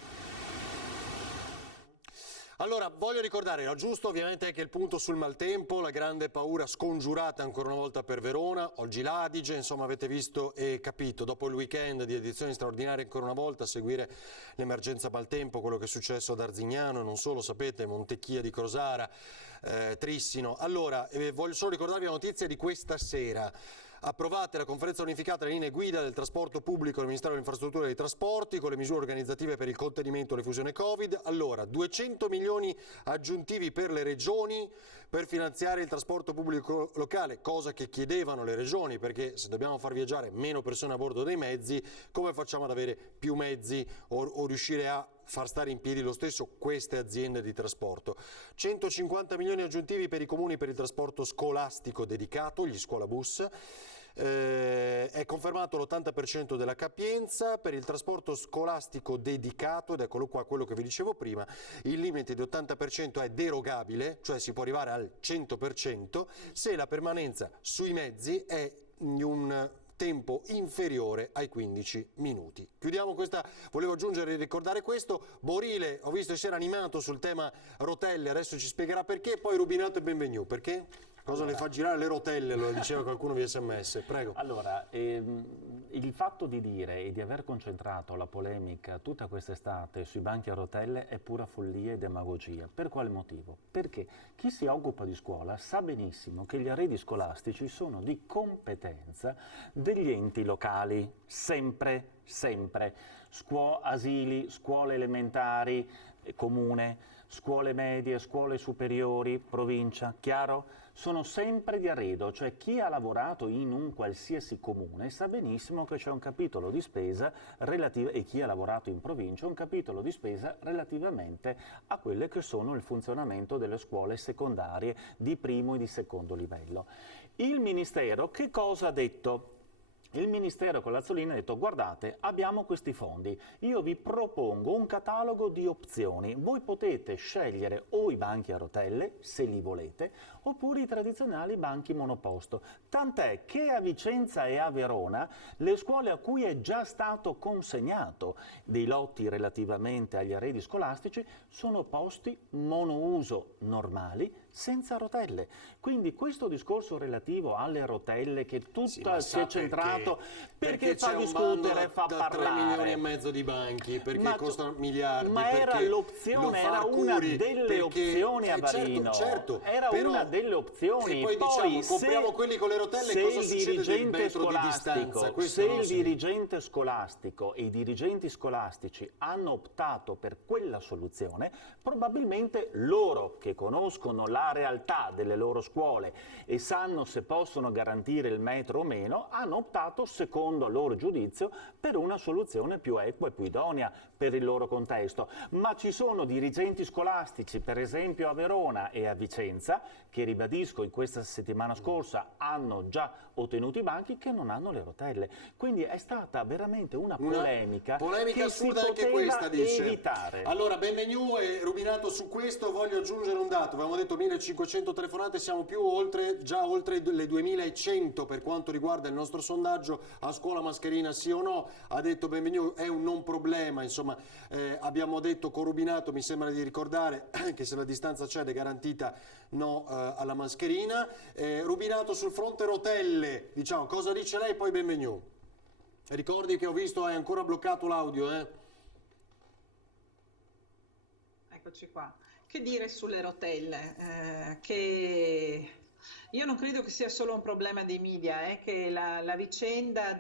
Allora, voglio ricordare, era giusto ovviamente anche il punto sul maltempo, la grande paura scongiurata ancora una volta per Verona, oggi l'Adige, insomma avete visto e capito, dopo il weekend di edizioni straordinarie ancora una volta a seguire l'emergenza maltempo, quello che è successo ad Arzignano e non solo, sapete, Montecchia di Crosara, Trissino. Allora, voglio solo ricordarvi la notizia di questa sera. Approvate la conferenza unificata delle linee guida del trasporto pubblico del Ministero delle Infrastrutture e dei Trasporti con le misure organizzative per il contenimento e l'effusione Covid. Allora, 200 milioni aggiuntivi per le regioni per finanziare il trasporto pubblico locale, cosa che chiedevano le regioni, perché se dobbiamo far viaggiare meno persone a bordo dei mezzi, come facciamo ad avere più mezzi o riuscire a far stare in piedi lo stesso queste aziende di trasporto. 150 milioni aggiuntivi per i comuni per il trasporto scolastico dedicato, gli scuolabus. È confermato l'80% della capienza per il trasporto scolastico dedicato, ed eccolo qua quello che vi dicevo prima, il limite di 80% è derogabile, cioè si può arrivare al 100% se la permanenza sui mezzi è un tempo inferiore ai 15 minuti. Chiudiamo questa, volevo aggiungere e ricordare questo. Borile, ho visto che si era animato sul tema rotelle, adesso ci spiegherà perché, poi Rubinato e Benvenu, perché? Cosa le fa girare le rotelle, lo diceva qualcuno via SMS, prego. Allora, il fatto di dire e di aver concentrato la polemica tutta quest'estate sui banchi a rotelle è pura follia e demagogia. Per quale motivo? Perché chi si occupa di scuola sa benissimo che gli arredi scolastici sono di competenza degli enti locali, sempre. Asili, scuole elementari, comune, scuole medie, scuole superiori, provincia, chiaro? Sono sempre di arredo, cioè chi ha lavorato in un qualsiasi comune sa benissimo che c'è un capitolo di spesa relativo, e chi ha lavorato in provincia un capitolo di spesa relativamente a quelle che sono il funzionamento delle scuole secondarie di primo e di secondo livello. Il Ministero che cosa ha detto? Il Ministero con l'Azzolina ha detto: guardate, abbiamo questi fondi, io vi propongo un catalogo di opzioni, voi potete scegliere o i banchi a rotelle, se li volete, oppure i tradizionali banchi monoposto. Tant'è che a Vicenza e a Verona le scuole a cui è già stato consegnato dei lotti relativamente agli arredi scolastici sono posti monouso normali senza rotelle. Quindi questo discorso relativo alle rotelle che tutta si è centrato perché fa discutere, fa da parlare. 3 milioni e mezzo di banchi, perché costano miliardi. Ma era l'opzione, era una delle opzioni a Barino. Certo, era però, una delle opzioni. E poi diciamo, compriamo quelli con le rotelle, cosa succede del metro di distanza? Se il dirigente scolastico e i dirigenti scolastici hanno optato per quella soluzione, probabilmente loro che conoscono la realtà delle loro scuole e sanno se possono garantire il metro o meno, hanno optato, secondo il loro giudizio, per una soluzione più equa e più idonea per il loro contesto. Ma ci sono dirigenti scolastici, per esempio a Verona e a Vicenza, che ribadisco in questa settimana scorsa hanno già ottenuto i banchi, che non hanno le rotelle. Quindi è stata veramente una polemica che assurda si anche questa, dice. evitare. Allora, Benvenu e Rubinato su questo, voglio aggiungere un dato. Avevamo detto 1500 telefonate, siamo già oltre le 2100 per quanto riguarda il nostro sondaggio. A scuola mascherina sì o no? Ha detto Benvenu, è un non problema, insomma. Abbiamo detto con Rubinato, mi sembra di ricordare, che se la distanza c'è è garantita no alla mascherina. Rubinato sul fronte rotelle, diciamo, cosa dice lei, poi Benvenu. Ricordi che ho visto è ancora bloccato l'audio, Eccoci qua. Che dire sulle rotelle? Che io non credo che sia solo un problema dei media, che la vicenda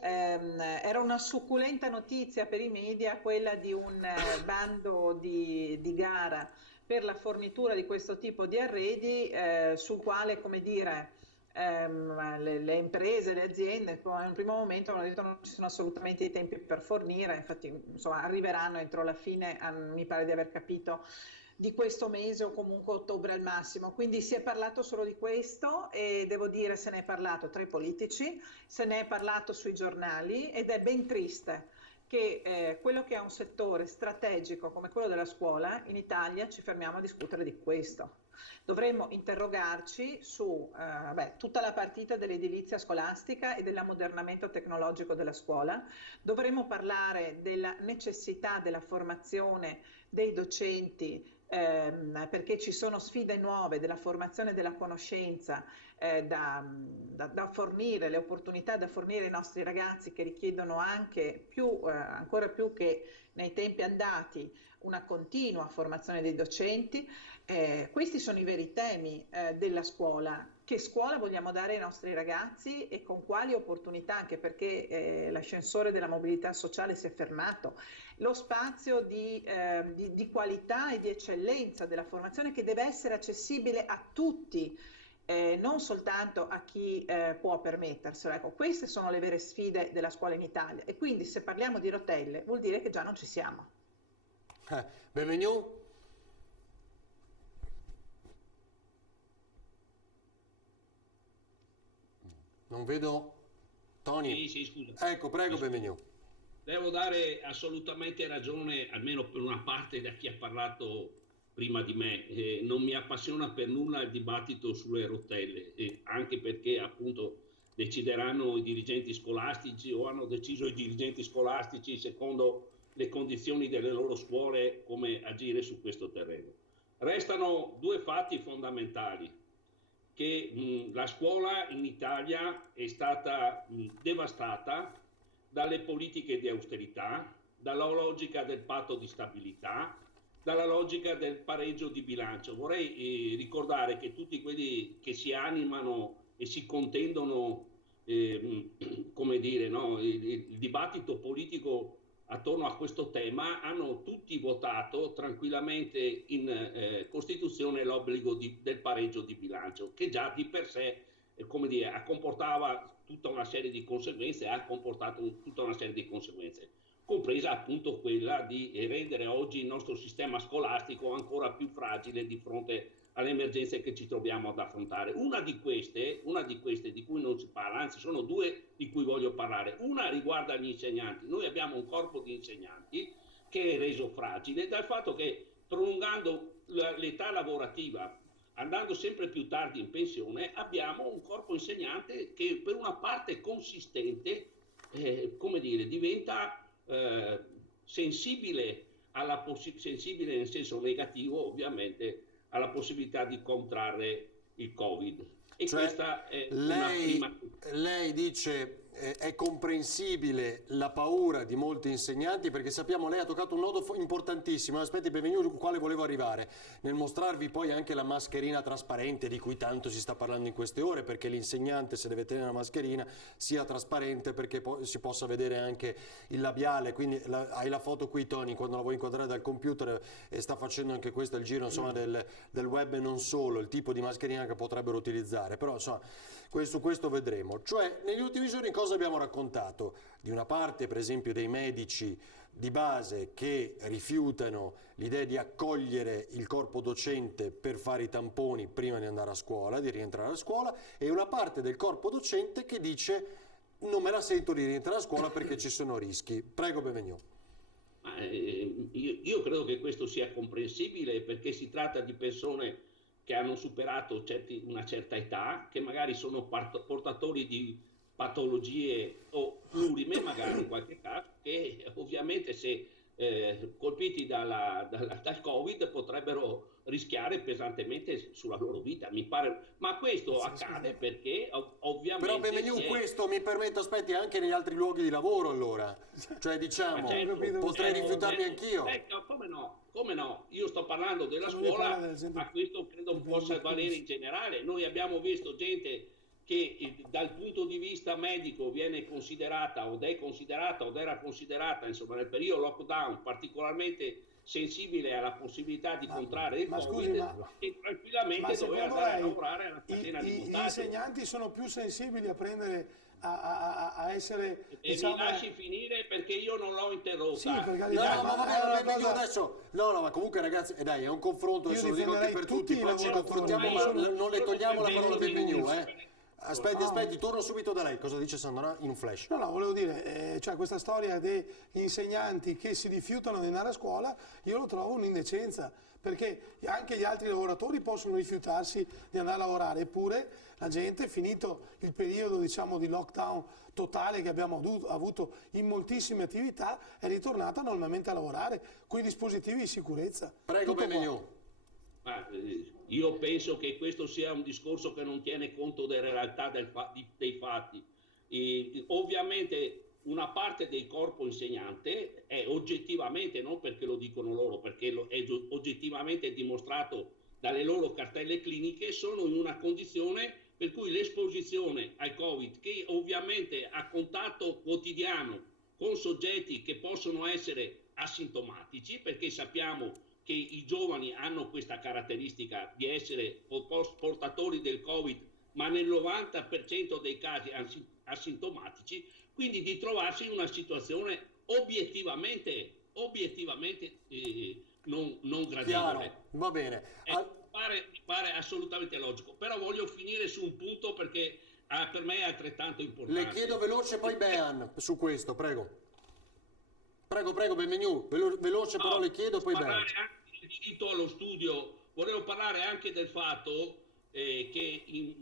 era una succulenta notizia per i media, quella di un bando di gara per la fornitura di questo tipo di arredi, sul quale, come dire, le imprese, le aziende, in un primo momento hanno detto che non ci sono assolutamente i tempi per fornire, infatti insomma, arriveranno entro la fine, mi pare di aver capito, di questo mese o comunque ottobre al massimo. Quindi si è parlato solo di questo e devo dire se ne è parlato tra i politici, se ne è parlato sui giornali ed è ben triste che quello che è un settore strategico come quello della scuola, in Italia ci fermiamo a discutere di questo. Dovremmo interrogarci su tutta la partita dell'edilizia scolastica e dell'ammodernamento tecnologico della scuola, dovremmo parlare della necessità della formazione dei docenti perché ci sono sfide nuove della formazione della conoscenza da fornire, le opportunità da fornire ai nostri ragazzi che richiedono anche ancora più che nei tempi andati, una continua formazione dei docenti. Questi sono i veri temi della scuola. Che scuola vogliamo dare ai nostri ragazzi e con quali opportunità, anche perché l'ascensore della mobilità sociale si è fermato. Lo spazio di qualità e di eccellenza della formazione che deve essere accessibile a tutti, non soltanto a chi può permetterselo. Ecco, queste sono le vere sfide della scuola in Italia e quindi se parliamo di rotelle vuol dire che già non ci siamo. Benvenu? Non vedo Tony. Sì, scusa. Ecco, prego, Benvenu. Devo dare assolutamente ragione, almeno per una parte, da chi ha parlato prima di me. Non mi appassiona per nulla il dibattito sulle rotelle, anche perché appunto decideranno i dirigenti scolastici o hanno deciso i dirigenti scolastici secondo le condizioni delle loro scuole come agire su questo terreno. Restano due fatti fondamentali, che la scuola in Italia è stata devastata dalle politiche di austerità, dalla logica del patto di stabilità, dalla logica del pareggio di bilancio. Vorrei ricordare che tutti quelli che si animano e si contendono come dire, no, il dibattito politico attorno a questo tema hanno tutti votato tranquillamente in Costituzione l'obbligo del pareggio di bilancio, che già di per sé come dire, comportava tutta una serie di conseguenze, ha comportato tutta una serie di conseguenze, compresa appunto quella di rendere oggi il nostro sistema scolastico ancora più fragile di fronte alle emergenze che ci troviamo ad affrontare. Una di queste di cui non si parla, anzi sono due di cui voglio parlare. Una riguarda gli insegnanti. Noi abbiamo un corpo di insegnanti che è reso fragile dal fatto che prolungando l'età lavorativa, andando sempre più tardi in pensione, abbiamo un corpo insegnante che per una parte consistente, come dire, diventa sensibile sensibile nel senso negativo, ovviamente, alla possibilità di contrarre il Covid. E cioè, questa è una prima... Lei dice è comprensibile la paura di molti insegnanti, perché sappiamo lei ha toccato un nodo importantissimo, aspetti benvenuti, al quale volevo arrivare, nel mostrarvi poi anche la mascherina trasparente di cui tanto si sta parlando in queste ore, perché l'insegnante, se deve tenere una mascherina, sia trasparente perché poi si possa vedere anche il labiale. Quindi hai la foto qui, Tony, quando la vuoi inquadrare dal computer, e sta facendo anche questo il giro, insomma, del web, e non solo, il tipo di mascherina che potrebbero utilizzare, però insomma su questo vedremo. Cioè, negli ultimi giorni cosa abbiamo raccontato? Di una parte, per esempio, dei medici di base che rifiutano l'idea di accogliere il corpo docente per fare i tamponi prima di andare a scuola, di rientrare a scuola, e una parte del corpo docente che dice non me la sento di rientrare a scuola perché ci sono rischi. Prego, Benvenu. Io credo che questo sia comprensibile, perché si tratta di persone che hanno superato una certa età, che magari sono portatori di patologie o plurime, magari in qualche caso, che ovviamente se colpiti dal Covid potrebbero rischiare pesantemente sulla loro vita, mi pare. Ma questo accade perché ovviamente... Però Benvenu, questo mi permetto, aspetti, anche negli altri luoghi di lavoro, allora. Cioè, diciamo, potrei rifiutarmi anch'io. Come no? Io sto parlando della scuola, ma questo credo possa valere in generale. Noi abbiamo visto gente che dal punto di vista medico viene considerata o era considerata, insomma, nel periodo lockdown particolarmente sensibile alla possibilità di contrarre il Covid scusi, e tranquillamente doveva andare a lavorare alla catena di gli montaggio. insegnanti sono più sensibili a prendere a essere, E diciamo, mi lasci finire perché io non l'ho interrotta. Sì, per No, carità, ma va bene, adesso. No, ma comunque ragazzi, dai, è un confronto, adesso lo dico anche per tutti, poi ci confrontiamo, ma non le togliamo la parola benvenuto, Aspetti, torno subito da lei. Cosa dice Sandra in un flash? No, volevo dire, cioè questa storia degli insegnanti che si rifiutano di andare a scuola, io lo trovo un'indecenza, perché anche gli altri lavoratori possono rifiutarsi di andare a lavorare, eppure la gente, finito il periodo, diciamo, di lockdown totale che abbiamo avuto in moltissime attività, è ritornata normalmente a lavorare con i dispositivi di sicurezza. Prego, Benvenu. Io penso che questo sia un discorso che non tiene conto della realtà dei fatti. Ovviamente una parte del corpo insegnante è oggettivamente, non perché lo dicono loro, perché è oggettivamente dimostrato dalle loro cartelle cliniche, sono in una condizione per cui l'esposizione al Covid, che ovviamente a contatto quotidiano con soggetti che possono essere asintomatici, perché sappiamo che i giovani hanno questa caratteristica di essere portatori del Covid, ma nel 90% dei casi asintomatici, quindi di trovarsi in una situazione obiettivamente non gradevole. Chiaro, va bene. Mi pare assolutamente logico, però voglio finire su un punto perché per me è altrettanto importante. Le chiedo veloce poi Bean su questo, prego. Prego, Benvenu, veloce però le chiedo poi Bean. Il diritto allo studio, volevo parlare anche del fatto che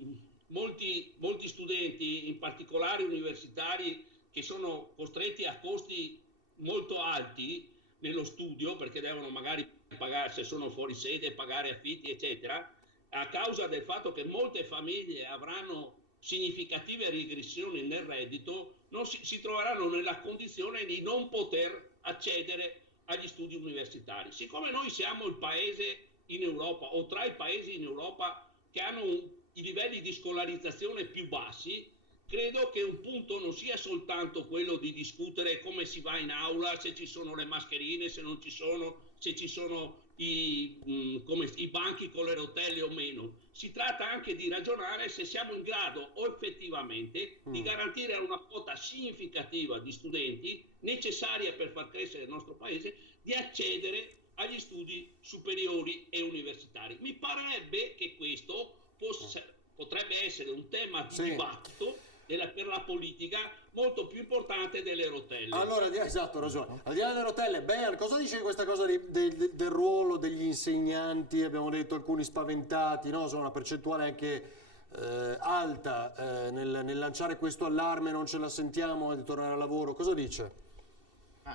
molti studenti, in particolare universitari, che sono costretti a costi molto alti nello studio, perché devono magari pagare, se sono fuori sede, pagare affitti, eccetera, a causa del fatto che molte famiglie avranno significative regressioni nel reddito, si troveranno nella condizione di non poter accedere agli studi universitari. Siccome noi siamo il paese in Europa o tra i paesi in Europa che hanno i livelli di scolarizzazione più bassi, credo che un punto non sia soltanto quello di discutere come si va in aula, se ci sono le mascherine, se non ci sono, se ci sono i banchi con le rotelle o meno. Si tratta anche di ragionare se siamo in grado o effettivamente di garantire una quota significativa di studenti necessaria per far crescere il nostro paese di accedere agli studi superiori e universitari. Mi parebbe che questo potrebbe essere un tema di dibattito per la politica molto più importante delle rotelle. Allora, esatto, ragione. Al di là delle rotelle, Bean, cosa dice di questa cosa del ruolo degli insegnanti? Abbiamo detto alcuni spaventati, no? Sono una percentuale anche alta nel lanciare questo allarme, non ce la sentiamo di tornare al lavoro. Cosa dice?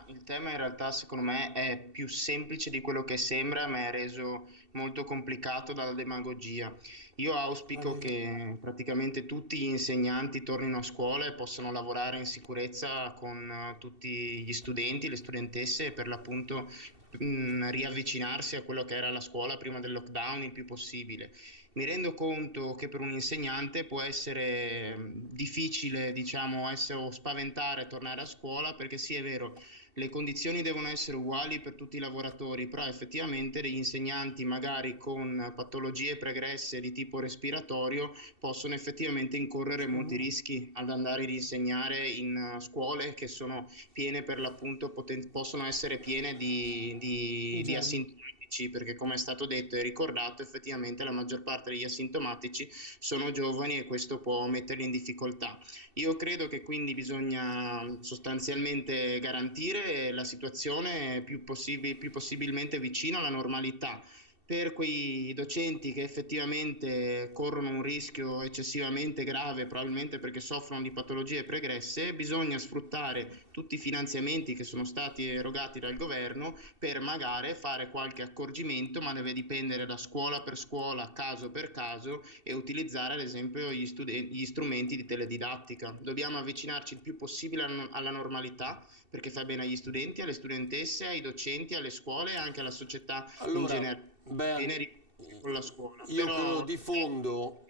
Il tema in realtà secondo me è più semplice di quello che sembra, ma è reso molto complicato dalla demagogia. Io auspico che praticamente tutti gli insegnanti tornino a scuola e possano lavorare in sicurezza con tutti gli studenti, le studentesse e per l'appunto riavvicinarsi a quello che era la scuola prima del lockdown il più possibile. Mi rendo conto che per un insegnante può essere difficile, diciamo, o spaventare tornare a scuola, perché sì, è vero, le condizioni devono essere uguali per tutti i lavoratori, però effettivamente degli insegnanti magari con patologie pregresse di tipo respiratorio possono effettivamente incorrere molti rischi ad andare ad insegnare in scuole che sono piene, per l'appunto possono essere piene di asintomatici, perché come è stato detto e ricordato effettivamente la maggior parte degli asintomatici sono giovani e questo può metterli in difficoltà. Io credo che quindi bisogna sostanzialmente garantire la situazione più possibilmente vicino alla normalità. Per quei docenti che effettivamente corrono un rischio eccessivamente grave, probabilmente perché soffrono di patologie pregresse, bisogna sfruttare tutti i finanziamenti che sono stati erogati dal governo per magari fare qualche accorgimento, ma deve dipendere da scuola per scuola, caso per caso, e utilizzare ad esempio gli strumenti di teledidattica. Dobbiamo avvicinarci il più possibile alla normalità, perché fa bene agli studenti, alle studentesse, ai docenti, alle scuole e anche alla società in generale. Con la scuola. Io credo di fondo,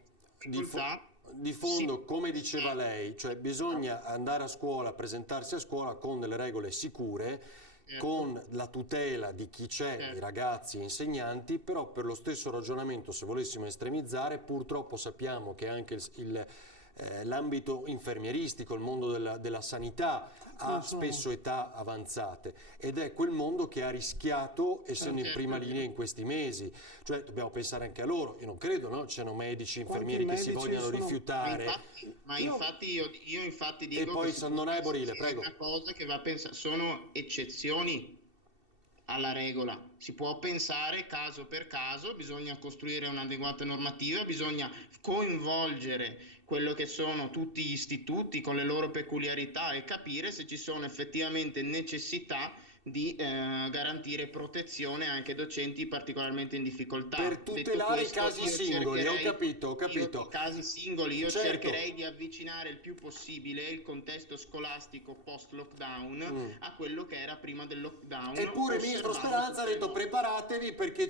come diceva lei, cioè bisogna andare a scuola, presentarsi a scuola con delle regole sicure con la tutela di chi c'è, i ragazzi e insegnanti, però per lo stesso ragionamento, se volessimo estremizzare, purtroppo sappiamo che anche l'ambito infermieristico, il mondo della sanità ha spesso età avanzate ed è quel mondo che ha rischiato, essendo in prima linea in questi mesi, cioè dobbiamo pensare anche a loro. Io non credo, no? Ci siano medici, infermieri che si vogliano rifiutare. Infatti io dico e poi che Sandonà e Borile, prego. È una cosa che va pensata, sono eccezioni alla regola, si può pensare caso per caso, bisogna costruire un'adeguata normativa, bisogna coinvolgere quello che sono tutti gli istituti con le loro peculiarità e capire se ci sono effettivamente necessità di garantire protezione anche ai docenti particolarmente in difficoltà. Per tutelare i casi singoli, ho capito. I casi singoli, io certo. cercherei di avvicinare il più possibile il contesto scolastico post-lockdown a quello che era prima del lockdown. Eppure il ministro Speranza ha detto preparatevi, perché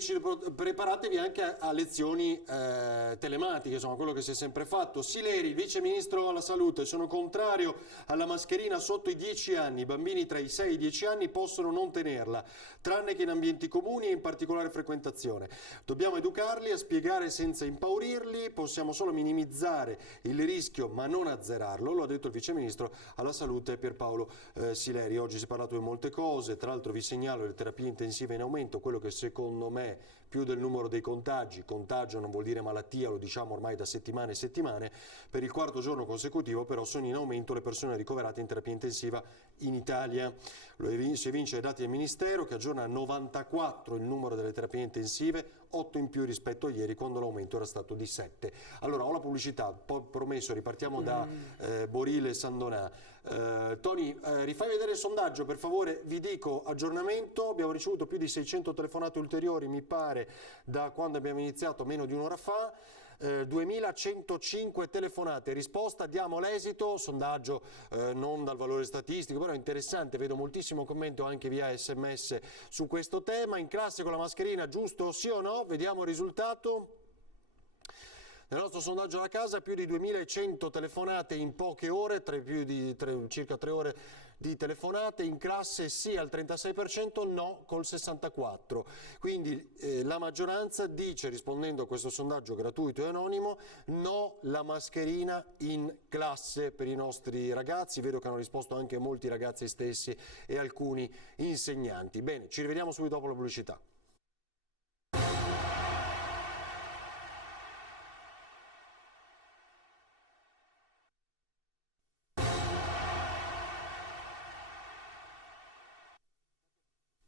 preparatevi anche a lezioni telematiche, insomma quello che si è sempre fatto. Sileri, il vice ministro alla salute: sono contrario alla mascherina sotto i 10 anni, i bambini tra i 6 e i 10 anni possono non tenerla, tranne che in ambienti comuni e in particolare frequentazione. Dobbiamo educarli, a spiegare senza impaurirli, possiamo solo minimizzare il rischio ma non azzerarlo, lo ha detto il vice ministro alla salute Pierpaolo Sileri. Oggi si è parlato di molte cose, tra l'altro vi segnalo le terapie intensive in aumento, quello che secondo me più del numero dei contagi, contagio non vuol dire malattia, lo diciamo ormai da settimane e settimane, per il quarto giorno consecutivo però sono in aumento le persone ricoverate in terapia intensiva in Italia. Si evince dai dati del Ministero, che aggiorna a 94 il numero delle terapie intensive, 8 in più rispetto a ieri quando l'aumento era stato di 7. Allora ho la pubblicità, poi promesso ripartiamo da Borile e Sandonà. Tony, rifai vedere il sondaggio per favore, vi dico aggiornamento, abbiamo ricevuto più di 600 telefonate ulteriori mi pare da quando abbiamo iniziato meno di un'ora fa. 2105 telefonate, risposta, diamo l'esito, sondaggio non dal valore statistico, però è interessante, vedo moltissimo commento anche via SMS su questo tema. In classe con la mascherina, giusto sì o no? Vediamo il risultato. Nel nostro sondaggio alla casa più di 2100 telefonate in poche ore, circa 3 ore di telefonate, in classe sì al 36%, no col 64%. Quindi la maggioranza dice, rispondendo a questo sondaggio gratuito e anonimo, no la mascherina in classe per i nostri ragazzi. Vedo che hanno risposto anche molti ragazzi stessi e alcuni insegnanti. Bene, ci rivediamo subito dopo la pubblicità.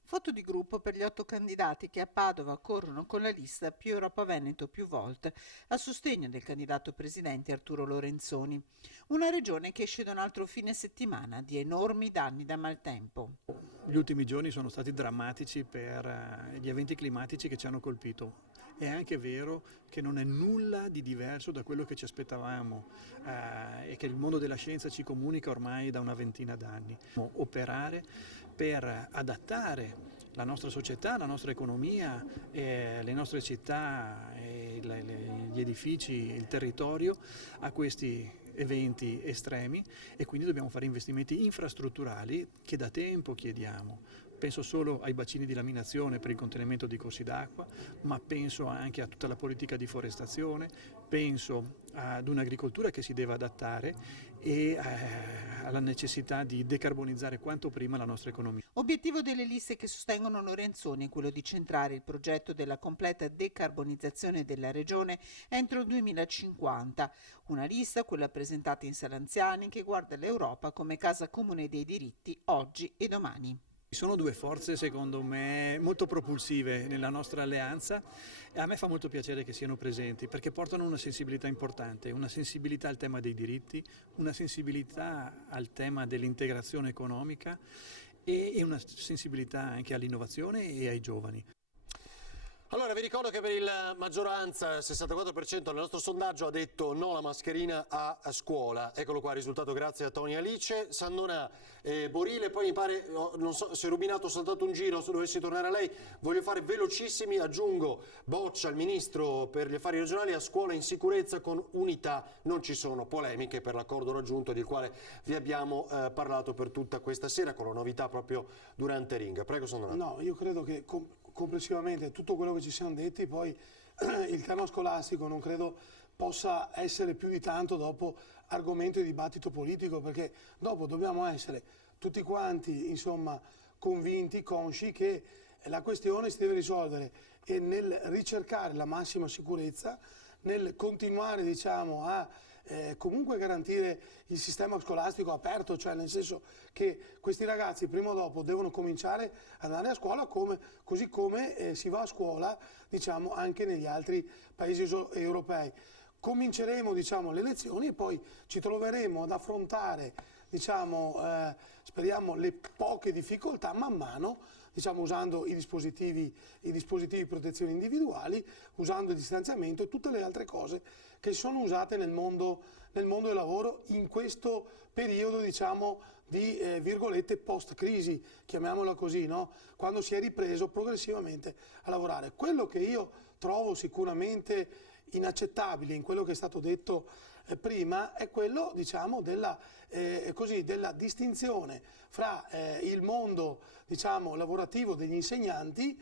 Foto di gruppo per gli 8 candidati che a Padova corrono con la lista Più Europa Veneto più volte a sostegno del candidato presidente Arturo Lorenzoni. Una regione che esce da un altro fine settimana di enormi danni da maltempo. Gli ultimi giorni sono stati drammatici per gli eventi climatici che ci hanno colpito. È anche vero che non è nulla di diverso da quello che ci aspettavamo e che il mondo della scienza ci comunica ormai da una ventina d'anni. Operare per adattare la nostra società, la nostra economia, le nostre città, gli edifici, il territorio a questi eventi estremi, e quindi dobbiamo fare investimenti infrastrutturali che da tempo chiediamo. Penso solo ai bacini di laminazione per il contenimento dei corsi d'acqua, ma penso anche a tutta la politica di forestazione, penso ad un'agricoltura che si deve adattare e alla necessità di decarbonizzare quanto prima la nostra economia. Obiettivo delle liste che sostengono Lorenzoni è quello di centrare il progetto della completa decarbonizzazione della regione entro il 2050. Una lista, quella presentata in Sala Anziani, che guarda l'Europa come casa comune dei diritti oggi e domani. Sono due forze secondo me molto propulsive nella nostra alleanza e a me fa molto piacere che siano presenti perché portano una sensibilità importante, una sensibilità al tema dei diritti, una sensibilità al tema dell'integrazione economica e una sensibilità anche all'innovazione e ai giovani. Allora vi ricordo che per la maggioranza, il 64% nel nostro sondaggio ha detto no alla mascherina a scuola. Eccolo qua il risultato grazie a Tony Alice. Sandona Borile, poi mi pare, non so se Rubinato ha saltato un giro, se dovessi tornare a lei, voglio fare velocissimi, aggiungo Boccia, il ministro per gli affari regionali, a scuola in sicurezza con unità, non ci sono polemiche per l'accordo raggiunto del quale vi abbiamo parlato per tutta questa sera, con la novità proprio durante Ring. Prego Sandona. No, io credo che complessivamente tutto quello che ci siamo detti, poi il tema scolastico non credo possa essere più di tanto dopo argomento di dibattito politico, perché dopo dobbiamo essere tutti quanti insomma convinti, consci che la questione si deve risolvere e nel ricercare la massima sicurezza, nel continuare diciamo a comunque garantire il sistema scolastico aperto, cioè nel senso che questi ragazzi prima o dopo devono cominciare ad andare a scuola così come si va a scuola diciamo anche negli altri paesi europei. Cominceremo diciamo le lezioni e poi ci troveremo ad affrontare diciamo speriamo le poche difficoltà man mano, diciamo usando i dispositivi di protezione individuali, usando il distanziamento e tutte le altre cose che sono usate nel mondo del lavoro in questo periodo diciamo di virgolette post-crisi, chiamiamola così, no? Quando si è ripreso progressivamente a lavorare. Quello che io trovo sicuramente inaccettabile in quello che è stato detto prima è quello diciamo della distinzione fra il mondo diciamo lavorativo degli insegnanti,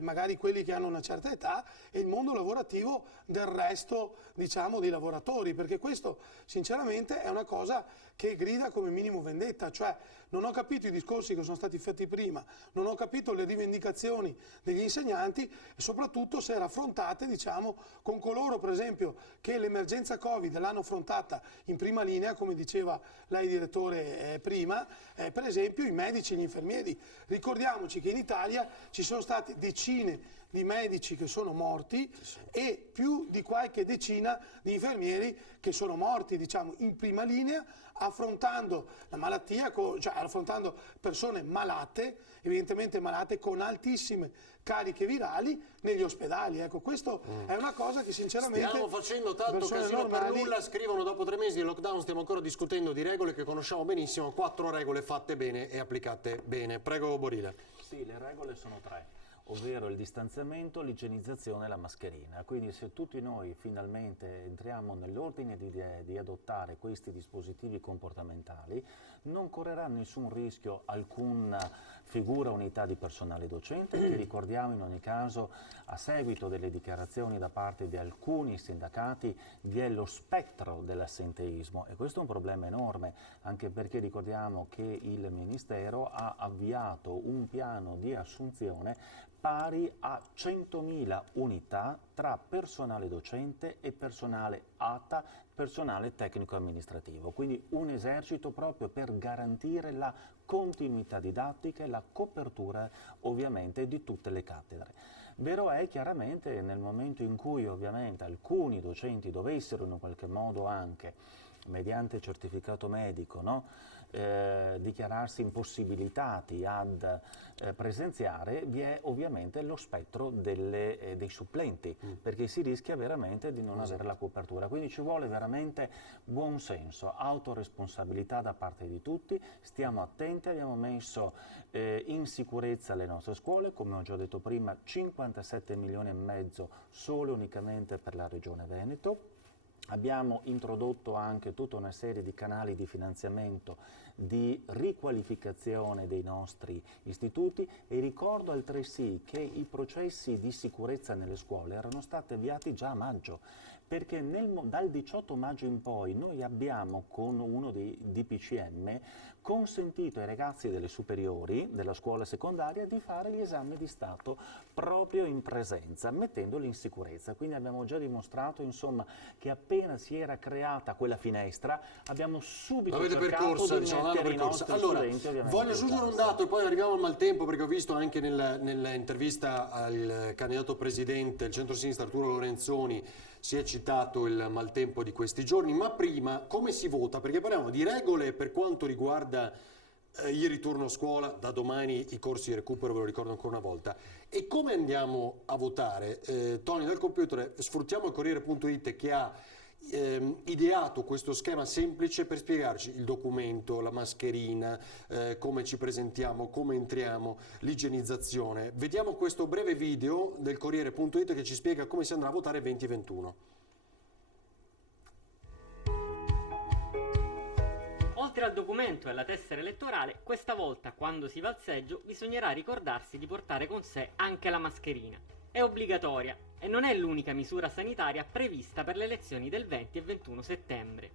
magari quelli che hanno una certa età, e il mondo lavorativo del resto diciamo dei lavoratori, perché questo sinceramente è una cosa che grida come minimo vendetta, cioè non ho capito i discorsi che sono stati fatti prima, non ho capito le rivendicazioni degli insegnanti e soprattutto se raffrontate diciamo con coloro per esempio che l'emergenza Covid l'hanno affrontata in prima linea, come diceva lei direttore prima, per esempio i medici e gli infermieri. Ricordiamoci che in Italia ci sono state decine di medici che sono morti e più di qualche decina di infermieri che sono morti diciamo in prima linea affrontando la malattia, cioè affrontando persone malate, evidentemente malate con altissime cariche virali negli ospedali. Ecco, questo è una cosa che sinceramente stiamo facendo tanto casino per nulla, scrivono dopo 3 mesi di lockdown, stiamo ancora discutendo di regole che conosciamo benissimo, 4 regole fatte bene e applicate bene. Prego Borile. Sì, le regole sono 3. Ovvero il distanziamento, l'igienizzazione e la mascherina. Quindi se tutti noi finalmente entriamo nell'ordine di adottare questi dispositivi comportamentali, non correrà nessun rischio alcuna figura unità di personale docente, che ricordiamo in ogni caso a seguito delle dichiarazioni da parte di alcuni sindacati vi è lo spettro dell'assenteismo e questo è un problema enorme, anche perché ricordiamo che il Ministero ha avviato un piano di assunzione pari a 100.000 unità tra personale docente e personale ATA, personale tecnico-amministrativo, quindi un esercito proprio per garantire la continuità didattica e la copertura ovviamente di tutte le cattedre. Vero è chiaramente nel momento in cui ovviamente alcuni docenti dovessero in un qualche modo anche mediante certificato medico, no? Dichiararsi impossibilitati ad presenziare, vi è ovviamente lo spettro dei supplenti, perché si rischia veramente di non avere la copertura. Quindi ci vuole veramente buon senso, autoresponsabilità da parte di tutti, stiamo attenti, abbiamo messo in sicurezza le nostre scuole, come ho già detto prima, 57 milioni e mezzo solo unicamente per la Regione Veneto. Abbiamo introdotto anche tutta una serie di canali di finanziamento di riqualificazione dei nostri istituti e ricordo altresì che i processi di sicurezza nelle scuole erano stati avviati già a maggio, perché dal 18 maggio in poi noi abbiamo con uno dei DPCM consentito ai ragazzi delle superiori, della scuola secondaria, di fare gli esami di Stato proprio in presenza, mettendoli in sicurezza. Quindi abbiamo già dimostrato, insomma, che appena si era creata quella finestra, abbiamo subito cercato di mettere i nostri studenti ovviamente. Voglio aggiungere un dato e poi arriviamo al maltempo, perché ho visto anche nell'intervista al candidato presidente del centro-sinistra Arturo Lorenzoni si è citato il maltempo di questi giorni, ma prima come si vota? Perché parliamo di regole per quanto riguarda il ritorno a scuola, da domani i corsi di recupero, ve lo ricordo ancora una volta. E come andiamo a votare? Tony, dal computer sfruttiamo il Corriere.it che ha ideato questo schema semplice per spiegarci il documento, la mascherina, come ci presentiamo, come entriamo, l'igienizzazione. Vediamo questo breve video del Corriere.it che ci spiega come si andrà a votare 2021. Oltre al documento e alla tessera elettorale, questa volta, quando si va al seggio, bisognerà ricordarsi di portare con sé anche la mascherina. È obbligatoria e non è l'unica misura sanitaria prevista per le elezioni del 20 e 21 settembre.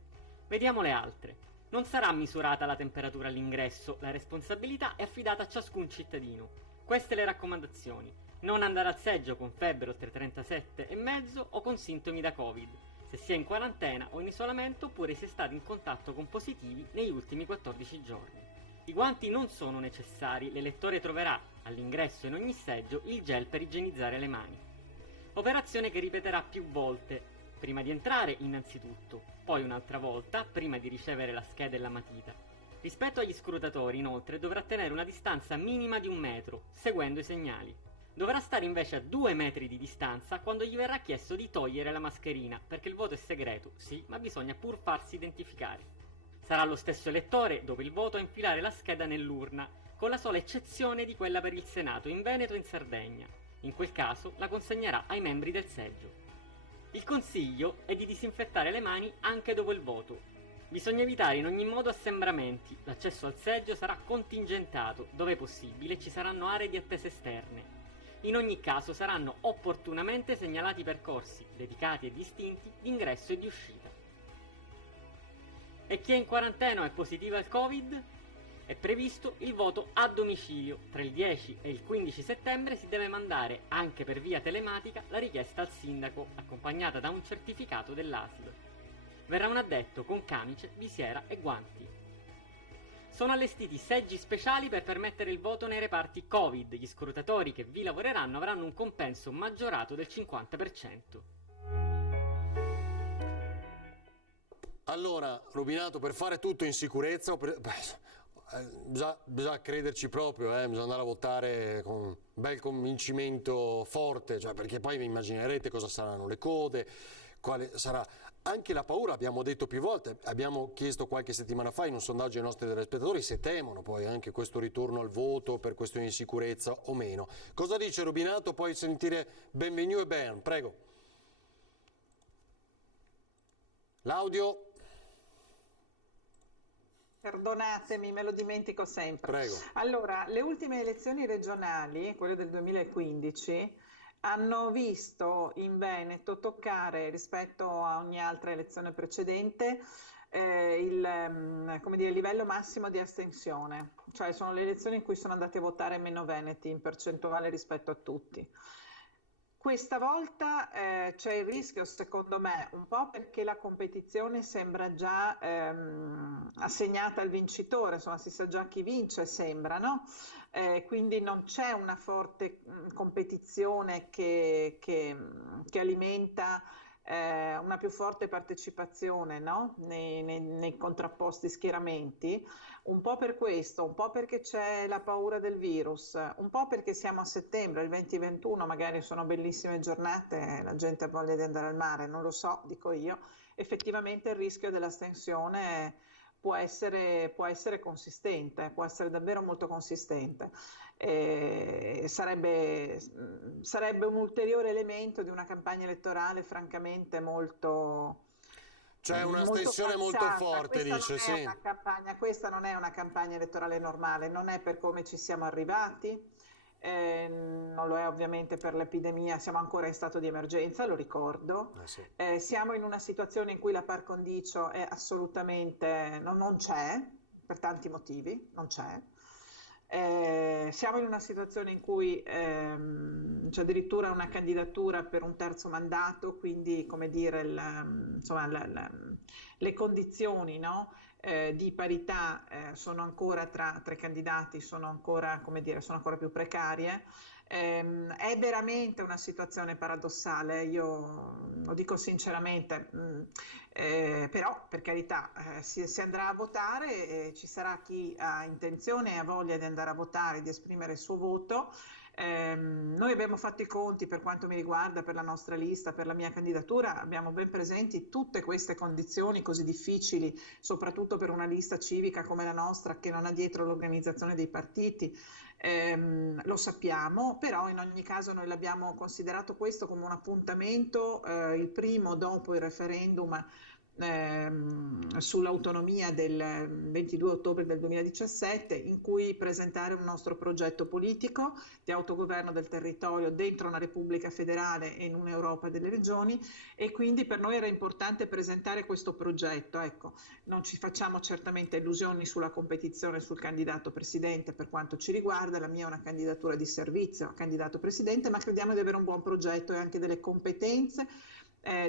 Vediamo le altre. Non sarà misurata la temperatura all'ingresso, la responsabilità è affidata a ciascun cittadino. Queste le raccomandazioni. Non andare al seggio con febbre oltre 37,5 o con sintomi da Covid, se si è in quarantena o in isolamento oppure se è stato in contatto con positivi negli ultimi 14 giorni. I guanti non sono necessari, l'elettore troverà all'ingresso in ogni seggio il gel per igienizzare le mani. Operazione che ripeterà più volte, prima di entrare innanzitutto, poi un'altra volta prima di ricevere la scheda e la matita. Rispetto agli scrutatori, inoltre, dovrà tenere una distanza minima di 1 metro, seguendo i segnali. Dovrà stare invece a 2 metri di distanza quando gli verrà chiesto di togliere la mascherina, perché il voto è segreto, sì, ma bisogna pur farsi identificare. Sarà lo stesso elettore, dopo il voto, a infilare la scheda nell'urna, con la sola eccezione di quella per il Senato in Veneto e in Sardegna. In quel caso la consegnerà ai membri del seggio. Il consiglio è di disinfettare le mani anche dopo il voto. Bisogna evitare in ogni modo assembramenti, l'accesso al seggio sarà contingentato, dove possibile ci saranno aree di attesa esterne. In ogni caso saranno opportunamente segnalati percorsi, dedicati e distinti, di ingresso e di uscita. E chi è in quarantena o è positivo al Covid? È previsto il voto a domicilio. Tra il 10 e il 15 settembre si deve mandare, anche per via telematica, la richiesta al sindaco, accompagnata da un certificato dell'ASL. Verrà un addetto con camice, visiera e guanti. Sono allestiti seggi speciali per permettere il voto nei reparti Covid. Gli scrutatori che vi lavoreranno avranno un compenso maggiorato del 50%. Allora, Rubinato, per fare tutto in sicurezza, bisogna crederci proprio, bisogna andare a votare con un bel convincimento forte, cioè, perché poi vi immaginerete cosa saranno le code, quale sarà anche la paura. Abbiamo detto più volte, abbiamo chiesto qualche settimana fa in un sondaggio ai nostri telespettatori se temono poi anche questo ritorno al voto per questioni di sicurezza o meno. Cosa dice Rubinato? Puoi sentire Benvenu e Bern, prego. L'audio. Perdonatemi, me lo dimentico sempre. Prego. Allora, le ultime elezioni regionali, quelle del 2015, hanno visto in Veneto toccare rispetto a ogni altra elezione precedente il livello massimo di astensione, cioè sono le elezioni in cui sono andati a votare meno veneti in percentuale rispetto a tutti. Questa volta c'è il rischio, secondo me, un po' perché la competizione sembra già assegnata al vincitore, insomma si sa già chi vince, sembra, no? Quindi non c'è una forte competizione che alimenta una più forte partecipazione, no? nei contrapposti schieramenti, un po' per questo, un po' perché c'è la paura del virus, un po' perché siamo a settembre, il 2021 magari sono bellissime giornate, la gente ha voglia di andare al mare, non lo so, dico io, effettivamente il rischio dell'astensione può essere consistente, può essere davvero molto consistente. Sarebbe un ulteriore elemento di una campagna elettorale francamente molto... C'è un'astensione molto forte, dice, sì. Questa non è una campagna elettorale normale, non è per come ci siamo arrivati, non lo è ovviamente per l'epidemia, siamo ancora in stato di emergenza, lo ricordo. Sì. Siamo in una situazione in cui la par condicio è assolutamente, non c'è, per tanti motivi, non c'è. Siamo in una situazione in cui c'è addirittura una candidatura per un terzo mandato, quindi come dire le condizioni, no? Di parità sono ancora tra i candidati, sono ancora più precarie. È veramente una situazione paradossale, io lo dico sinceramente, però per carità si andrà a votare, ci sarà chi ha intenzione e ha voglia di andare a votare, di esprimere il suo voto. Noi abbiamo fatto i conti per quanto mi riguarda, per la nostra lista, per la mia candidatura, abbiamo ben presenti tutte queste condizioni così difficili, soprattutto per una lista civica come la nostra che non ha dietro l'organizzazione dei partiti. Lo sappiamo, però in ogni caso noi l'abbiamo considerato questo come un appuntamento, il primo dopo il referendum sull'autonomia del 22 ottobre del 2017, in cui presentare un nostro progetto politico di autogoverno del territorio dentro una Repubblica federale e in un'Europa delle regioni, e quindi per noi era importante presentare questo progetto. Ecco, non ci facciamo certamente illusioni sulla competizione sul candidato presidente per quanto ci riguarda, la mia è una candidatura di servizio a candidato presidente, ma crediamo di avere un buon progetto e anche delle competenze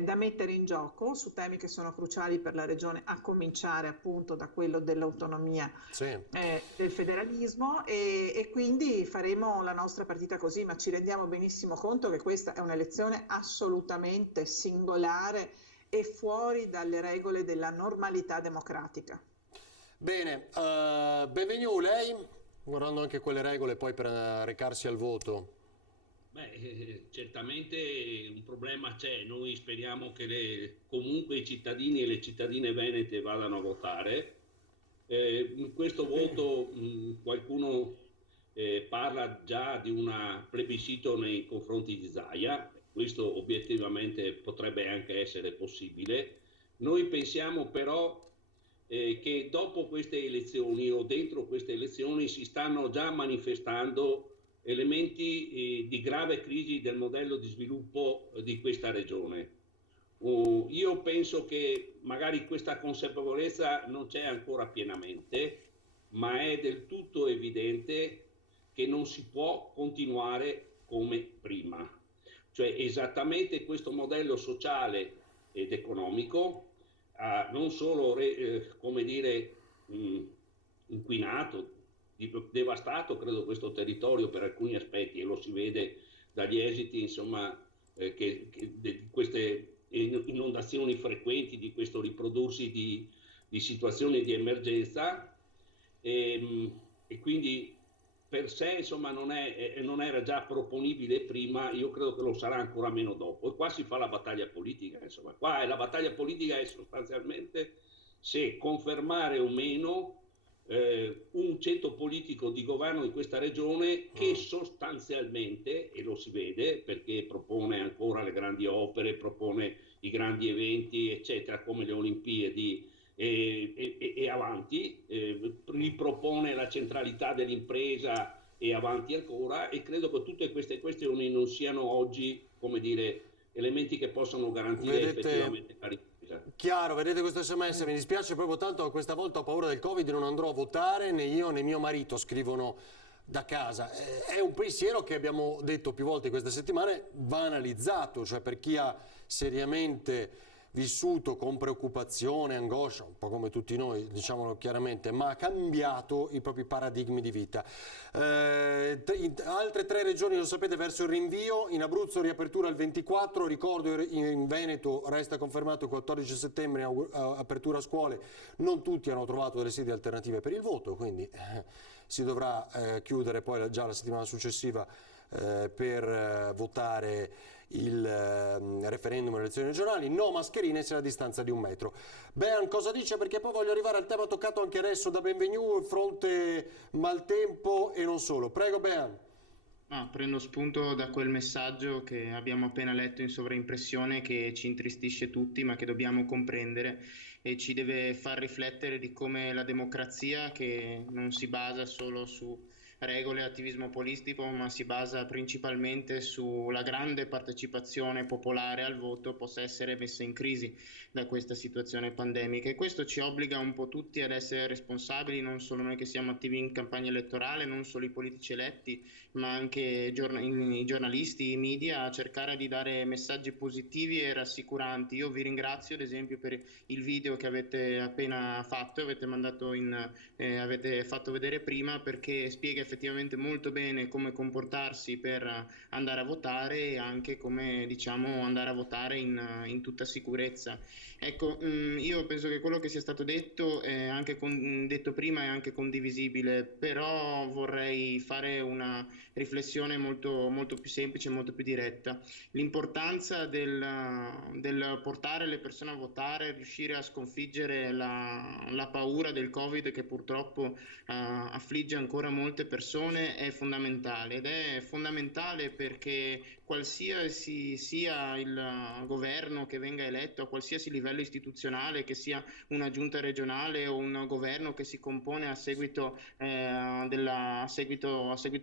da mettere in gioco su temi che sono cruciali per la regione, a cominciare appunto da quello dell'autonomia, del federalismo, e quindi faremo la nostra partita così, ma ci rendiamo benissimo conto che questa è un'elezione assolutamente singolare e fuori dalle regole della normalità democratica. Bene, Benvenu, lei, guardando anche quelle regole poi per recarsi al voto. Certamente un problema c'è, noi speriamo che comunque i cittadini e le cittadine venete vadano a votare. In questo voto qualcuno parla già di un plebiscito nei confronti di Zaia, questo obiettivamente potrebbe anche essere possibile. Noi pensiamo però che dopo queste elezioni o dentro queste elezioni si stanno già manifestando elementi di grave crisi del modello di sviluppo di questa regione. Io penso che magari questa consapevolezza non c'è ancora pienamente, ma è del tutto evidente che non si può continuare come prima. Cioè esattamente questo modello sociale ed economico ha non solo come dire, inquinato, devastato credo questo territorio per alcuni aspetti, e lo si vede dagli esiti insomma di queste inondazioni frequenti, di questo riprodursi di situazioni di emergenza, e quindi per sé insomma non era già proponibile prima, io credo che lo sarà ancora meno dopo, e qua si fa la battaglia politica, insomma qua la battaglia politica è sostanzialmente se confermare o meno un ceto politico di governo di questa regione che sostanzialmente, e lo si vede perché propone ancora le grandi opere, propone i grandi eventi eccetera come le Olimpiadi e avanti, ripropone la centralità dell'impresa e avanti ancora, e credo che tutte queste questioni non siano oggi, come dire, elementi che possano garantire effettivamente la ripresa. Chiaro, vedete questo sms, mi dispiace proprio tanto, questa volta ho paura del Covid, non andrò a votare, né io né mio marito, scrivono da casa. È un pensiero che abbiamo detto più volte queste settimane, va analizzato, cioè per chi ha seriamente vissuto con preoccupazione, angoscia, un po' come tutti noi, diciamolo chiaramente, ma ha cambiato i propri paradigmi di vita. Altre 3 regioni, lo sapete, verso il rinvio, in Abruzzo riapertura il 24, ricordo in Veneto resta confermato il 14 settembre apertura a scuole, non tutti hanno trovato delle sedi alternative per il voto, quindi si dovrà chiudere poi già la settimana successiva per votare il referendum e le elezioni regionali. No mascherine se a distanza di 1 metro. Bean, cosa dice? Perché poi voglio arrivare al tema toccato anche adesso da Benvenu, fronte maltempo e non solo. Prego Bean. Prendo spunto da quel messaggio che abbiamo appena letto in sovraimpressione, che ci intristisce tutti ma che dobbiamo comprendere e ci deve far riflettere di come la democrazia, che non si basa solo su regole e attivismo politico, ma si basa principalmente sulla grande partecipazione popolare al voto, possa essere messa in crisi da questa situazione pandemica, e questo ci obbliga un po' tutti ad essere responsabili, non solo noi che siamo attivi in campagna elettorale, non solo i politici eletti, ma anche i giornalisti, i media, a cercare di dare messaggi positivi e rassicuranti. Io vi ringrazio ad esempio per il video che avete appena fatto, avete fatto vedere prima, perché spiega effettivamente molto bene come comportarsi per andare a votare e anche come, diciamo, andare a votare in tutta sicurezza. Ecco, io penso che quello che sia stato detto, detto prima, è anche condivisibile, però vorrei fare una riflessione molto, molto più semplice, molto più diretta. L'importanza del portare le persone a votare, riuscire a sconfiggere la paura del Covid che purtroppo affligge ancora molte persone è fondamentale, ed è fondamentale perché qualsiasi sia il governo che venga eletto, a qualsiasi livello istituzionale, che sia una giunta regionale o un governo che si compone a seguito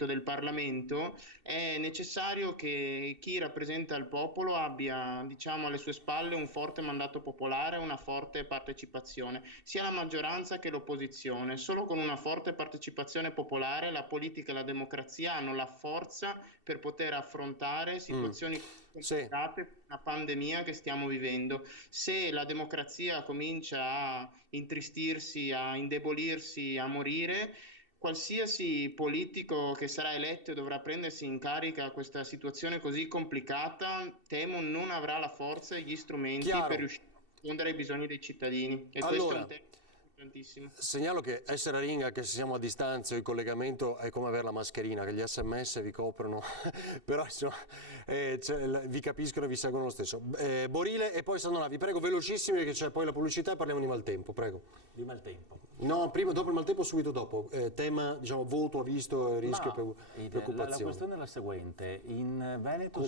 del Parlamento, è necessario che chi rappresenta il popolo abbia, diciamo, alle sue spalle un forte mandato popolare, una forte partecipazione, sia la maggioranza che l'opposizione. Solo con una forte partecipazione popolare la politica e la democrazia hanno la forza per poter affrontare situazioni complicate, una pandemia che stiamo vivendo. Se la democrazia comincia a intristirsi, a indebolirsi, a morire, qualsiasi politico che sarà eletto e dovrà prendersi in carica questa situazione così complicata, temo non avrà la forza e gli strumenti per riuscire a rispondere ai bisogni dei cittadini. E questo è un tema importantissimo. Segnalo che essere a Ring, anche se siamo a distanza, il collegamento è come avere la mascherina, che gli sms vi coprono, però insomma, vi capiscono e vi seguono lo stesso. Borile e poi Sandona, vi prego velocissimi perché c'è poi la pubblicità e parliamo di Maltempo, prego. Di Maltempo? No, prima, dopo il Maltempo, subito dopo. Tema, diciamo, voto, ha visto, rischio, preoccupazione. La questione è la seguente: in Veneto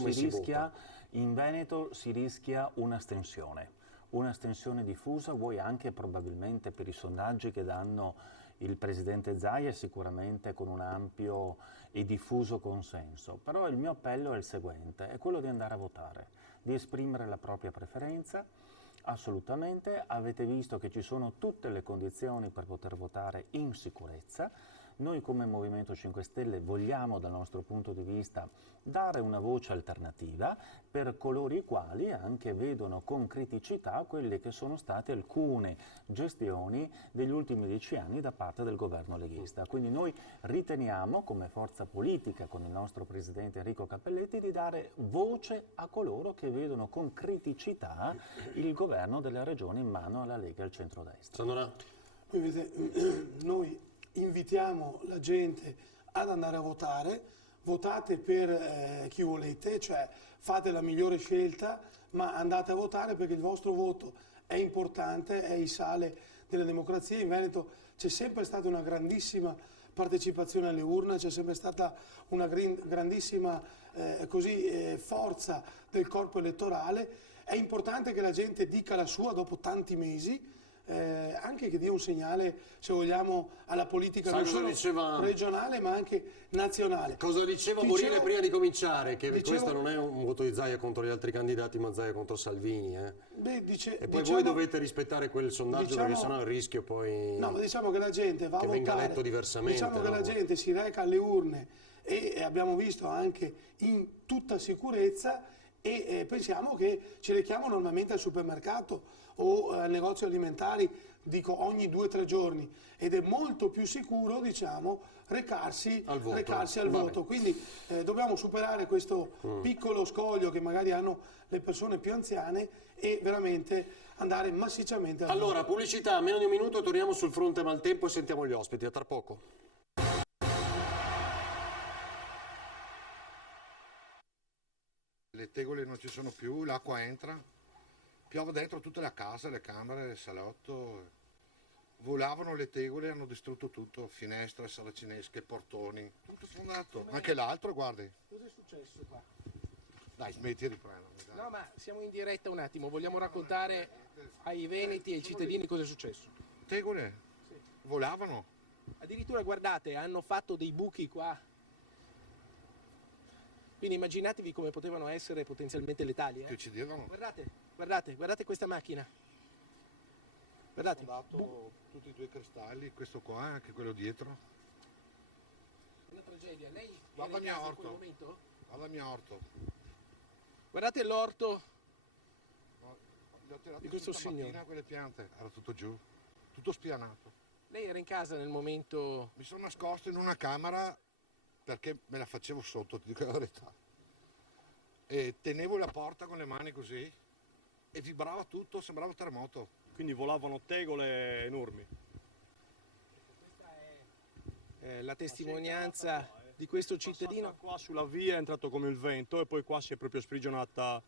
si rischia un'astensione diffusa, vuoi anche probabilmente per i sondaggi che danno il presidente Zaia, sicuramente con un ampio e diffuso consenso. Però il mio appello è il seguente, è quello di andare a votare, di esprimere la propria preferenza. Assolutamente, avete visto che ci sono tutte le condizioni per poter votare in sicurezza. Noi come Movimento 5 Stelle vogliamo, dal nostro punto di vista, dare una voce alternativa per coloro i quali anche vedono con criticità quelle che sono state alcune gestioni degli ultimi 10 anni da parte del governo leghista. Quindi noi riteniamo, come forza politica, con il nostro presidente Enrico Cappelletti, di dare voce a coloro che vedono con criticità il governo della regione in mano alla Lega e al centrodestra. Noi invitiamo la gente ad andare a votare, votate per chi volete, cioè fate la migliore scelta, ma andate a votare perché il vostro voto è importante, è il sale della democrazia. In Veneto c'è sempre stata una grandissima partecipazione alle urne, c'è sempre stata una grandissima forza del corpo elettorale. È importante che la gente dica la sua dopo tanti mesi, anche che dia un segnale, se vogliamo, alla politica non solo regionale ma anche nazionale. Cosa diceva Borile prima di cominciare? Che questo non è un voto di Zaia contro gli altri candidati, ma Zaia contro Salvini. E poi voi dovete rispettare quel sondaggio, perché sennò il rischio poi... No, ma diciamo che la gente va a votare, venga letto diversamente. Diciamo che la gente si reca alle urne e abbiamo visto anche in tutta sicurezza, e pensiamo che ci rechiamo normalmente al supermercato o al negozio alimentari, dico ogni 2 o 3 giorni, ed è molto più sicuro, diciamo, recarsi al voto. Quindi dobbiamo superare questo piccolo scoglio che magari hanno le persone più anziane e veramente andare massicciamente al voto. Allora, pubblicità, meno di un minuto, torniamo sul fronte Maltempo e sentiamo gli ospiti. A tra poco. Le tegole non ci sono più, l'acqua entra, piove dentro tutte le case, le camere, il salotto. Volavano le tegole, hanno distrutto tutto, finestre, saracinesche, portoni, tutto fondato. Anche l'altro, guardi. Cosa è successo qua? Dai, smetti di prendere. No, ma siamo in diretta un attimo, vogliamo raccontare ai veneti e ai cittadini cosa è successo. Tegole? Sì. Volavano. Addirittura, guardate, hanno fatto dei buchi qua. Quindi immaginatevi come potevano essere potenzialmente letali. Ti uccidevano. Guardate questa macchina. Guardate. Ho dato tutti i 2 cristalli, questo qua, anche quello dietro. Una tragedia. Lei guarda era in casa in quel momento? Guarda il mio orto. Guardate l'orto Le ho tirate di questo su stamattina signore. quelle piante, era tutto giù, tutto spianato. Lei era in casa nel momento... Mi sono nascosto in una camera perché me la facevo sotto, ti dico la verità. E tenevo la porta con le mani così e vibrava tutto, sembrava un terremoto. Quindi volavano tegole enormi. La testimonianza di questo cittadino. Qua sulla via è entrato come il vento e poi qua si è proprio sprigionata,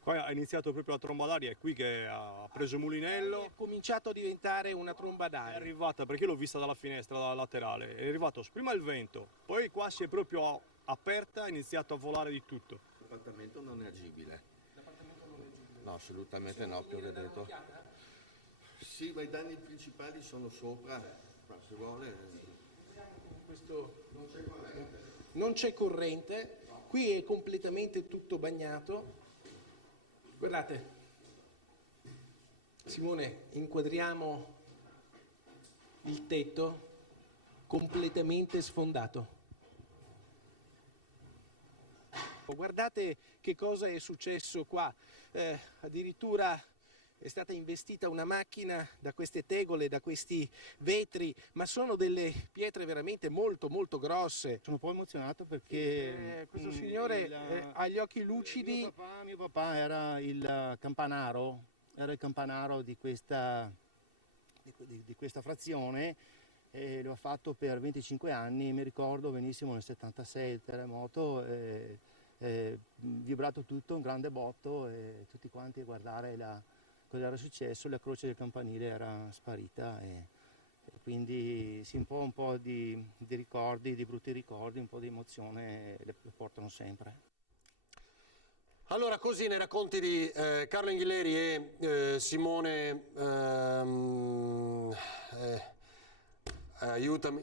qua ha iniziato proprio la tromba d'aria, è qui che ha preso Mulinello. È cominciato a diventare una tromba È d'aria. arrivata, perché l'ho vista dalla finestra laterale, è arrivato prima il vento, poi qua si è proprio aperta, ha iniziato a volare di tutto. L'appartamento non è agibile. No, assolutamente no, più che detto. Sì, ma i danni principali sono sopra, ma se vuole... Non c'è corrente, qui è completamente tutto bagnato. Guardate, Simone, inquadriamo il tetto completamente sfondato. Guardate che cosa è successo qua, addirittura è stata investita una macchina da queste tegole, da questi vetri, ma sono delle pietre veramente molto molto grosse. Sono un po' emozionato perché questo signore ha gli occhi lucidi. Mio papà era il campanaro di questa frazione e lo ha fatto per 25 anni. Mi ricordo benissimo nel 76 il terremoto, vibrato tutto, un grande botto e tutti quanti a guardare cosa era successo, la croce del campanile era sparita e quindi sì, un po' di ricordi, di brutti ricordi, un po' di emozione le portano sempre. Allora, così nei racconti di Carlo Inghilleri e Simone, aiutami,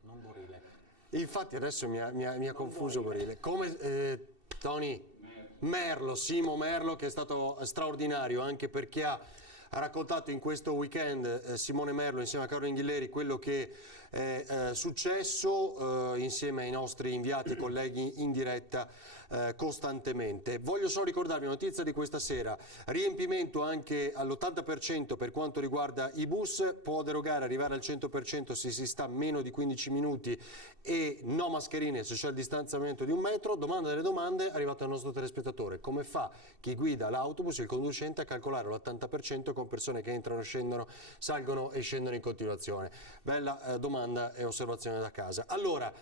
Non Borile. Infatti adesso mi ha confuso Borile. Come Tony? Simo Merlo, che è stato straordinario anche perché ha raccontato in questo weekend Simone Merlo insieme a Carlo Inghilleri quello che è successo insieme ai nostri inviati e colleghi in diretta costantemente. Voglio solo ricordarvi una notizia di questa sera: riempimento anche all'80% per quanto riguarda i bus, può derogare, arrivare al 100% se si sta meno di 15 minuti e no mascherine se c'è il distanziamento di 1 metro. Domanda delle domande, è arrivato il nostro telespettatore: come fa chi guida l'autobus, il conducente, a calcolare l'80% con persone che entrano, scendono, salgono e scendono in continuazione? Bella domanda e osservazione da casa. Allora,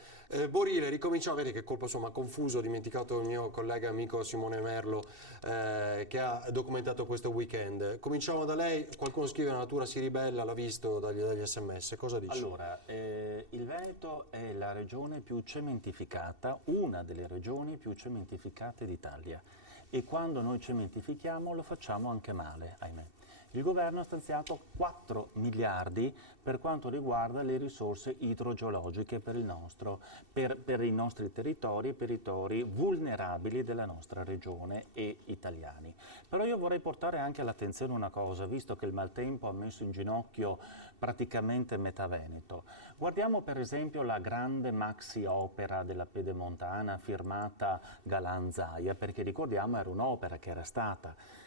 Borile, ricominciamo, vedi che colpa sua, ma confuso, ho dimenticato il mio collega amico Simone Merlo che ha documentato questo weekend. Cominciamo da lei, qualcuno scrive la natura si ribella, l'ha visto dagli sms, cosa dice? Allora, il Veneto è la regione più cementificata, una delle regioni più cementificate d'Italia, e quando noi cementifichiamo lo facciamo anche male, ahimè. Il governo ha stanziato 4 miliardi per quanto riguarda le risorse idrogeologiche per i nostri territori vulnerabili della nostra regione e italiani. Però io vorrei portare anche all'attenzione una cosa, visto che il maltempo ha messo in ginocchio praticamente metà Veneto. Guardiamo per esempio la grande maxi opera della Pedemontana firmata Galan-Zaia, perché ricordiamo era un'opera che era stata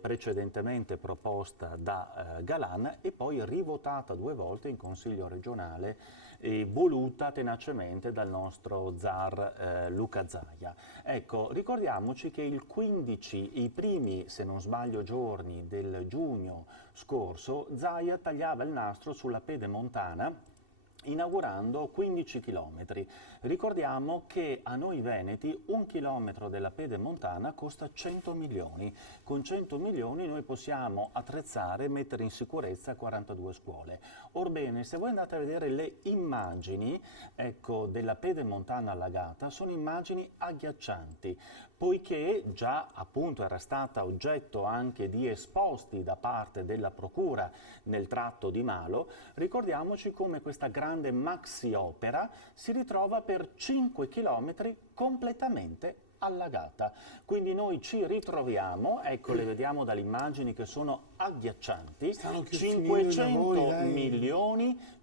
precedentemente proposta da Galan e poi rivotata 2 volte in Consiglio regionale e voluta tenacemente dal nostro zar Luca Zaia. Ecco, ricordiamoci che i primi, se non sbaglio, giorni del giugno scorso, Zaia tagliava il nastro sulla Pedemontana inaugurando 15 chilometri. Ricordiamo che a noi veneti 1 chilometro della Pedemontana costa 100 milioni. Con 100 milioni noi possiamo attrezzare e mettere in sicurezza 42 scuole. Orbene, se voi andate a vedere le immagini, ecco, della Pedemontana allagata, sono immagini agghiaccianti, poiché già appunto era stata oggetto anche di esposti da parte della Procura nel tratto di Malo. Ricordiamoci come questa grande maxi opera si ritrova per 5 chilometri completamente allagata. Quindi noi ci ritroviamo, ecco, le vediamo dalle immagini che sono agghiaccianti,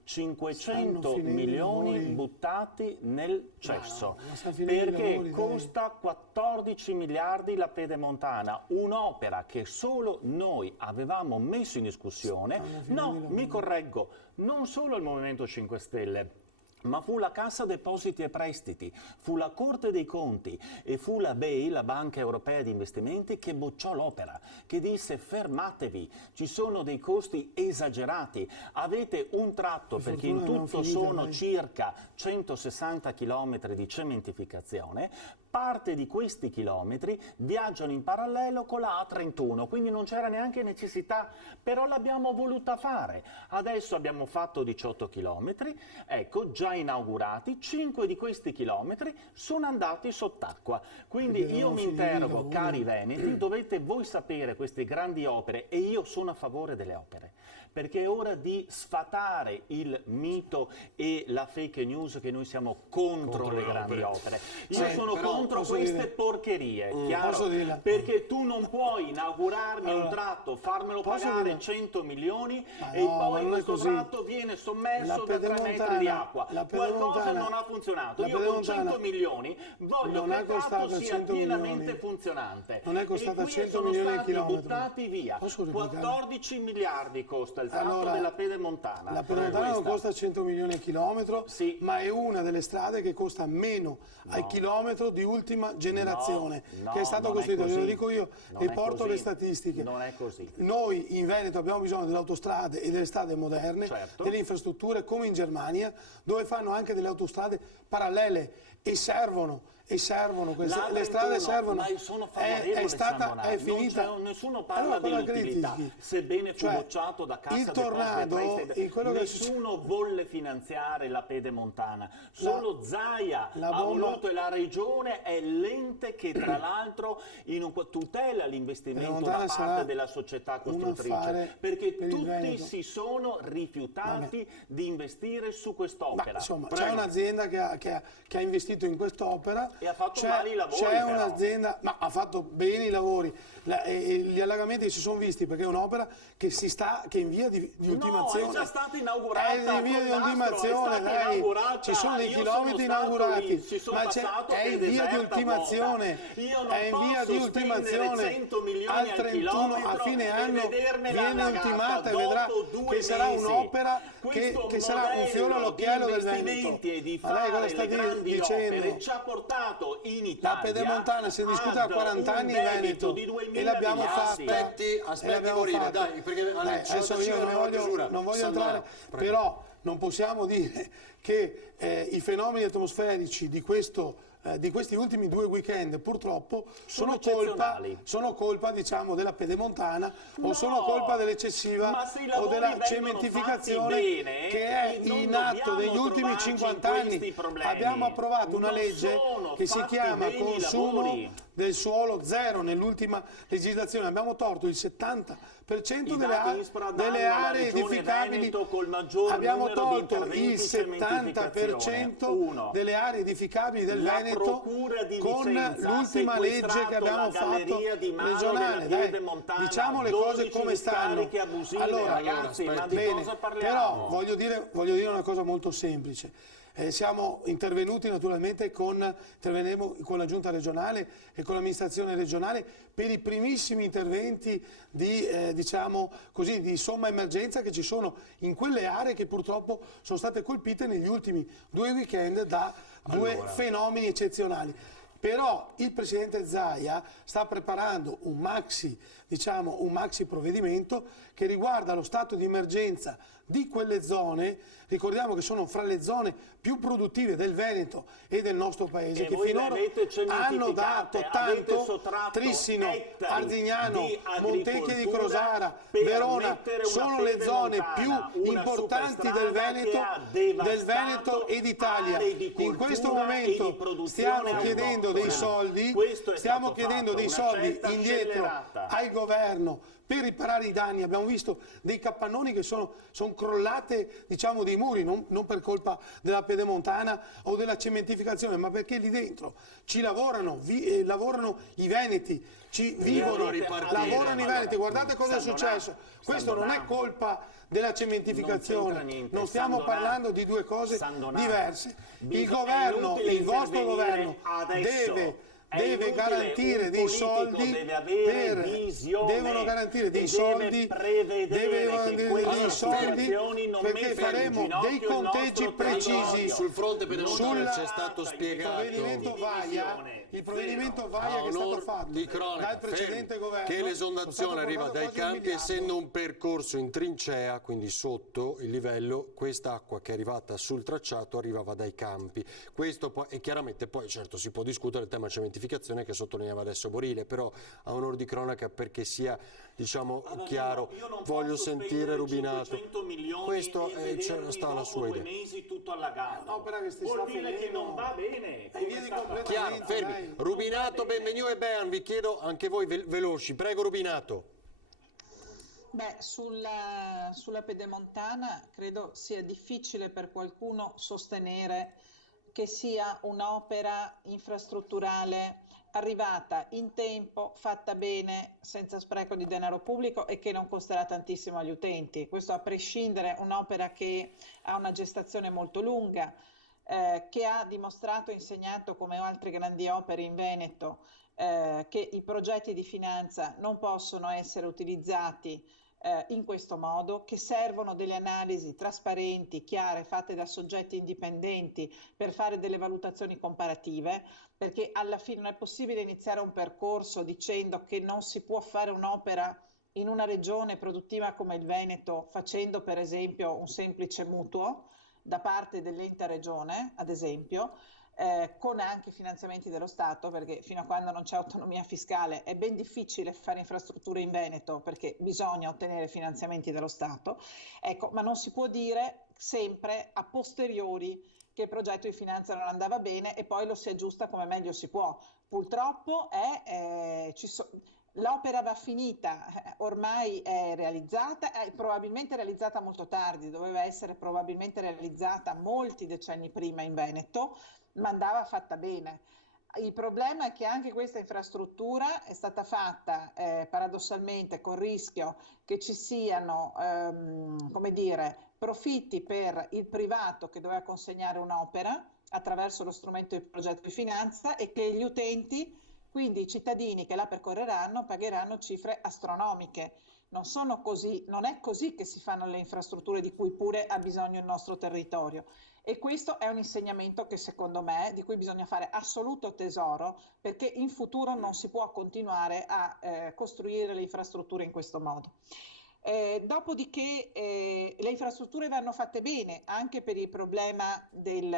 500 milioni buttati nel cesso, perché costa 14 miliardi la Pedemontana, un'opera che solo noi avevamo messo in discussione, no, mi correggo, non solo il Movimento 5 Stelle, ma fu la Cassa Depositi e Prestiti, fu la Corte dei Conti e fu la BEI, la Banca Europea di Investimenti, che bocciò l'opera, che disse fermatevi, ci sono dei costi esagerati, avete un tratto, perché in tutto sono circa 160 km di cementificazione, parte di questi chilometri viaggiano in parallelo con la A31, quindi non c'era neanche necessità, però l'abbiamo voluta fare. Adesso abbiamo fatto 18 chilometri, ecco, già inaugurati, 5 di questi chilometri sono andati sott'acqua. Quindi io mi interrogo, cari veneti, dovete voi sapere queste grandi opere, e io sono a favore delle opere, perché è ora di sfatare il mito e la fake news che noi siamo contro le grandi opere. Io sono contro queste porcherie, chiaro? Perché tu non puoi inaugurarmi un tratto, farmelo pagare 100 milioni e poi questo tratto viene sommerso da 3 metri di acqua. Qualcosa non ha funzionato. Io con 100 milioni voglio che il tratto sia pienamente funzionante. Non è costata 100 milioni di di chilometri. buttati via. 14 miliardi costa il tratto della Pedemontana. La Pedemontana non costa 100 milioni al chilometro, ma è una delle strade che costa meno al chilometro di ultima generazione, che è stato costruito. Ve lo dico io e porto le statistiche. Non è così. Noi in Veneto abbiamo bisogno delle autostrade e delle strade moderne, delle infrastrutture come in Germania, dove fanno anche delle autostrade parallele e servono. Queste, le strade servono. Ma io sono favorevole, è finita. Nessuno parla dell'utilità, sebbene fu bocciato da Cassa Depositi e Prestiti. Nessuno volle finanziare la Pedemontana, solo Zaia ha voluto, e la regione è l'ente che tra l'altro tutela l'investimento da parte della società costruttrice, perché tutti si sono rifiutati di investire su quest'opera. Insomma, c'è un'azienda che ha investito in quest'opera e ha fatto male i lavori. C'è un'azienda, ma ha fatto bene i lavori. Gli allagamenti si sono visti perché è un'opera che è in via di ultimazione. No, è già stata inaugurata. È in via di ultimazione, ci sono dei chilometri inaugurati, ma è in via di ultimazione. È in via di ultimazione. Al 31 a fine anno viene ultimata e vedrà che sarà un'opera che sarà un fiore all'occhiello del Veneto. Ma lei cosa sta dicendo? Ci ha portato in Italia. La Pedemontana si discute da 40 anni in Veneto e l'abbiamo fatta. Aspetti morire, dai, perché adesso io non voglio entrare, però non possiamo dire che i fenomeni atmosferici di questi ultimi 2 weekend purtroppo sono colpa diciamo della Pedemontana o sono colpa dell'eccessiva o della cementificazione che è in atto negli ultimi 50 anni. Abbiamo approvato una legge che si chiama Consumo del suolo zero nell'ultima legislazione, abbiamo tolto il 70% delle aree edificabili, abbiamo tolto il 70% delle aree edificabili del Veneto con l'ultima legge che abbiamo fatto regionale. Diciamo le cose come stanno. Allora, ragazzi, però voglio dire una cosa molto semplice. Siamo intervenuti naturalmente interveneremo con la giunta regionale e con l'amministrazione regionale per i primissimi interventi di somma emergenza che ci sono in quelle aree che purtroppo sono state colpite negli ultimi 2 weekend da 2 fenomeni eccezionali. Però il Presidente Zaia sta preparando un maxi provvedimento che riguarda lo stato di emergenza di quelle zone, ricordiamo che sono fra le zone più produttive del Veneto e del nostro paese, che finora hanno dato tanto, Trissino, Arzignano, Montecchie di Crosara, Verona, sono le zone più importanti del Veneto e d'Italia. In questo momento stiamo chiedendo dei soldi indietro al governo per riparare i danni. Abbiamo visto dei capannoni che sono crollate, dei muri, non per colpa della Pedemontana o della cementificazione, ma perché lì dentro ci lavorano i veneti, lavorano i veneti. Guardate cosa è successo. Questo non è colpa della cementificazione, non stiamo parlando di 2 cose diverse. Il governo, il vostro governo deve garantire dei soldi, devono garantire dei soldi, soldi non perché mettono in faremo ginocchio dei il conteggi nostro precisi. Sul fronte pedemontane ci è stato Il spiegato. provvedimento Vaia che è stato fatto di cronaca, dal precedente governo, che l'esondazione arriva dai campi, essendo un percorso in trincea, quindi sotto il livello, quest'acqua che è arrivata sul tracciato arrivava dai campi. Questo poi, e chiaramente poi certo si può discutere il tema cementificazione che sottolineava adesso Borile, però a onor di cronaca, perché sia diciamo chiaro, voglio sentire Rubinato. Questo sta la sua idea. Mesi tutto allagato. Un'opera che Vuol dire che non va bene. Chiaro, fermi. Rubinato, Benvenu e Bean, vi chiedo anche voi veloci. Prego Rubinato. Beh, sulla pedemontana credo sia difficile per qualcuno sostenere che sia un'opera infrastrutturale arrivata in tempo, fatta bene, senza spreco di denaro pubblico e che non costerà tantissimo agli utenti. Questo a prescindere, un'opera che ha una gestazione molto lunga, che ha dimostrato e insegnato, come altre grandi opere in Veneto, che i progetti di finanza non possono essere utilizzati in questo modo, che servono delle analisi trasparenti, chiare, fatte da soggetti indipendenti per fare delle valutazioni comparative, perché alla fine non è possibile iniziare un percorso dicendo che non si può fare un'opera in una regione produttiva come il Veneto facendo per esempio un semplice mutuo da parte dell'ente regione, ad esempio, con anche finanziamenti dello Stato, perché fino a quando non c'è autonomia fiscale è ben difficile fare infrastrutture in Veneto perché bisogna ottenere finanziamenti dello Stato, ecco, ma non si può dire sempre a posteriori che il progetto di finanza non andava bene e poi lo si aggiusta come meglio si può. Purtroppo l'opera va finita, ormai è realizzata, è probabilmente realizzata molto tardi, doveva essere probabilmente realizzata molti decenni prima in Veneto, ma andava fatta bene. Il problema è che anche questa infrastruttura è stata fatta paradossalmente col rischio che ci siano, come dire, profitti per il privato che doveva consegnare un'opera attraverso lo strumento di progetto di finanza e che gli utenti, quindi i cittadini che la percorreranno, pagheranno cifre astronomiche. Non è così che si fanno le infrastrutture di cui pure ha bisogno il nostro territorio. E questo è un insegnamento che secondo me di cui bisogna fare assoluto tesoro, perché in futuro non si può continuare a costruire le infrastrutture in questo modo. Dopodiché le infrastrutture vanno fatte bene anche per il problema del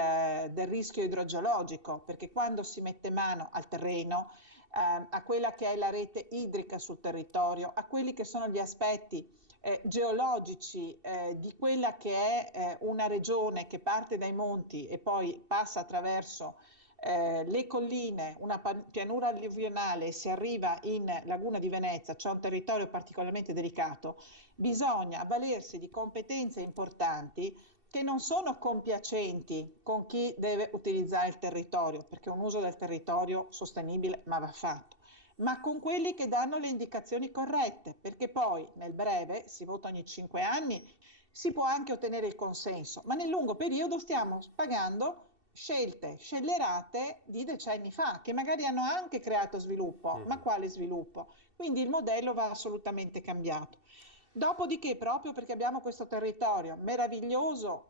rischio idrogeologico, perché quando si mette mano al terreno, a quella che è la rete idrica sul territorio, a quelli che sono gli aspetti geologici di quella che è una regione che parte dai monti e poi passa attraverso le colline, una pianura alluvionale, si arriva in Laguna di Venezia, c'è un territorio particolarmente delicato, bisogna avvalersi di competenze importanti che non sono compiacenti con chi deve utilizzare il territorio, perché un uso del territorio sostenibile ma va fatto, ma con quelli che danno le indicazioni corrette, perché poi nel breve, si vota ogni 5 anni, si può anche ottenere il consenso, ma nel lungo periodo stiamo pagando scelte scellerate di decenni fa, che magari hanno anche creato sviluppo, ma quale sviluppo? Quindi il modello va assolutamente cambiato. Dopodiché, proprio perché abbiamo questo territorio meraviglioso,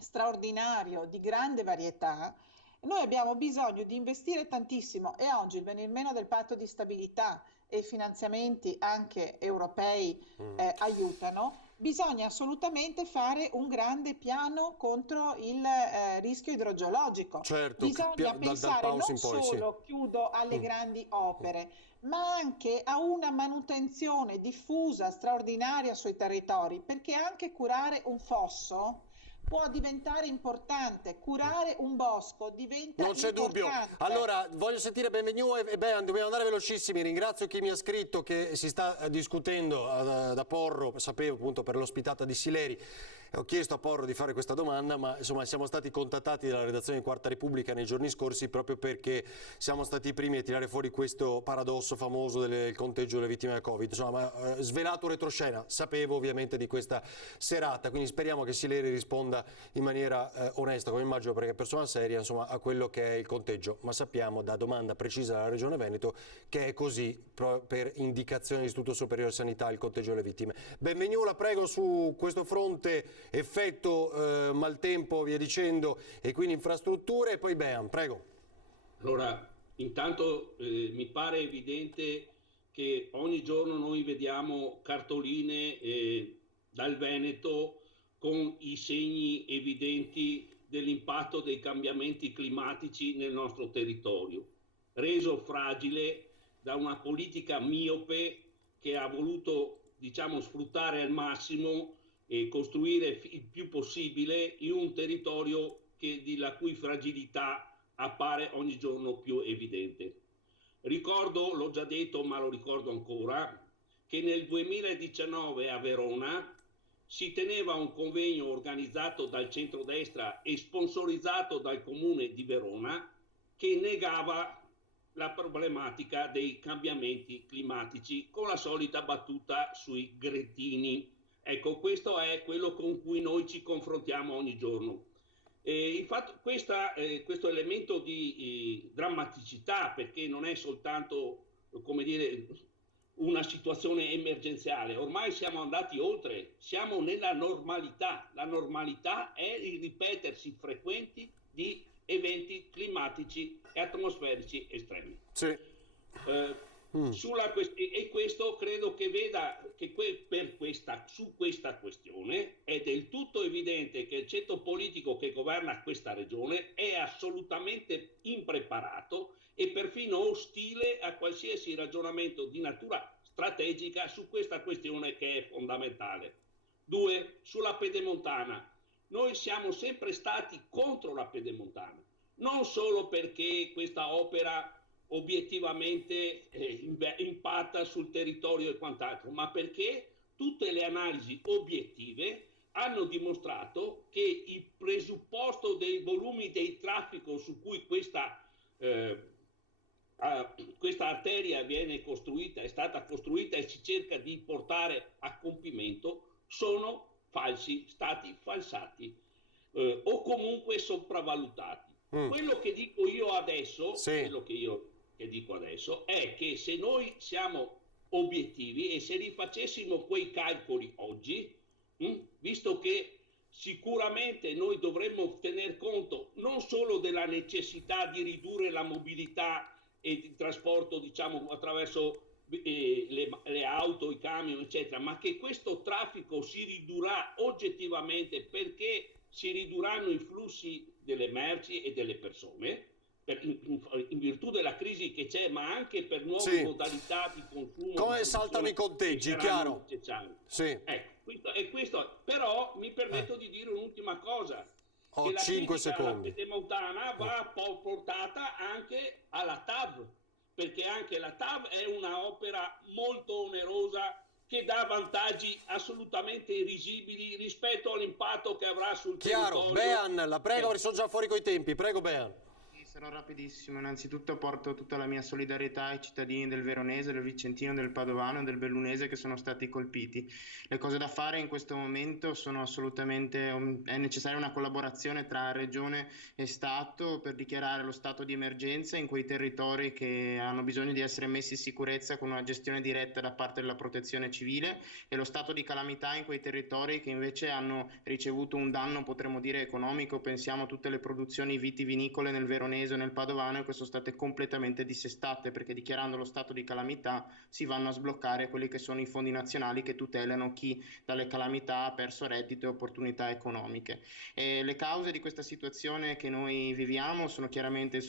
straordinario, di grande varietà, noi abbiamo bisogno di investire tantissimo e oggi il venir meno del patto di stabilità e i finanziamenti anche europei aiutano. Bisogna assolutamente fare un grande piano contro il rischio idrogeologico. Certo, bisogna pensare non solo, chiudo, alle grandi opere, ma anche a una manutenzione diffusa, straordinaria sui territori, perché anche curare un fosso può diventare importante, curare un bosco diventa non c'è importante. dubbio. Allora, voglio sentire Benvenu e Bean, dobbiamo andare velocissimi. Ringrazio chi mi ha scritto che si sta discutendo da Porro, sapevo appunto per l'ospitata di Sileri. Ho chiesto a Porro di fare questa domanda, ma insomma siamo stati contattati dalla redazione di Quarta Repubblica nei giorni scorsi proprio perché siamo stati i primi a tirare fuori questo paradosso famoso del conteggio delle vittime del Covid. Insomma, svelato retroscena, sapevo ovviamente di questa serata, quindi speriamo che Sileri risponda in maniera onesta, come immagino, perché è persona seria, insomma, a quello che è il conteggio, ma sappiamo da domanda precisa della Regione Veneto che è così per indicazione dell'Istituto Superiore di Sanità il conteggio delle vittime. Benvenuta, prego, su questo fronte, effetto maltempo, via dicendo, e quindi infrastrutture, e poi Bean, prego. Allora, intanto mi pare evidente che ogni giorno noi vediamo cartoline dal Veneto con i segni evidenti dell'impatto dei cambiamenti climatici nel nostro territorio, reso fragile da una politica miope che ha voluto, diciamo, sfruttare al massimo e costruire il più possibile in un territorio la cui fragilità appare ogni giorno più evidente. Ricordo, l'ho già detto ma lo ricordo ancora, che nel 2019 a Verona si teneva un convegno organizzato dal centrodestra e sponsorizzato dal comune di Verona che negava la problematica dei cambiamenti climatici con la solita battuta sui gretini. Ecco, questo è quello con cui noi ci confrontiamo ogni giorno. Infatti questo elemento di drammaticità, perché non è soltanto, come dire, una situazione emergenziale, ormai siamo andati oltre, siamo nella normalità. La normalità è il ripetersi frequenti di eventi climatici e atmosferici estremi. Sì. E questo credo che veda che su questa questione è del tutto evidente che il centro politico che governa questa regione è assolutamente impreparato e perfino ostile a qualsiasi ragionamento di natura strategica su questa questione che è fondamentale. 2. Sulla Pedemontana. Noi siamo sempre stati contro la Pedemontana, non solo perché questa opera obiettivamente impatta sul territorio e quant'altro, ma perché tutte le analisi obiettive hanno dimostrato che il presupposto dei volumi del traffico su cui questa arteria viene costruita, è stata costruita e si cerca di portare a compimento, sono stati falsati o comunque sopravvalutati. Quello che dico io adesso, che dico adesso è che se noi siamo obiettivi e se rifacessimo quei calcoli oggi, visto che sicuramente noi dovremmo tener conto non solo della necessità di ridurre la mobilità e il trasporto, diciamo, attraverso le auto, i camion, eccetera, ma che questo traffico si ridurrà oggettivamente perché si ridurranno i flussi delle merci e delle persone in virtù della crisi che c'è, ma anche per nuove modalità di consumo. Come saltano i conteggi, chiaro. Sì. Questo, però mi permetto di dire un'ultima cosa. Ho 5 secondi. La Pedemontana va portata anche alla TAV, perché anche la TAV è una opera molto onerosa che dà vantaggi assolutamente irrisibili rispetto all'impatto che avrà sul territorio. Bean, la prego, perché sono già fuori coi tempi. Prego, Bean. Sarò rapidissimo. Innanzitutto porto tutta la mia solidarietà ai cittadini del Veronese, del Vicentino, del Padovano e del Bellunese che sono stati colpiti. Le cose da fare in questo momento sono assolutamente, è necessaria una collaborazione tra Regione e Stato per dichiarare lo stato di emergenza in quei territori che hanno bisogno di essere messi in sicurezza con una gestione diretta da parte della protezione civile, e lo stato di calamità in quei territori che invece hanno ricevuto un danno, potremmo dire, economico. Pensiamo a tutte le produzioni vitivinicole nel Veronese o nel Padovano, che sono state completamente dissestate, perché dichiarando lo stato di calamità si vanno a sbloccare quelli che sono i fondi nazionali che tutelano chi dalle calamità ha perso reddito e opportunità economiche. E le cause di questa situazione che noi viviamo sono chiaramente il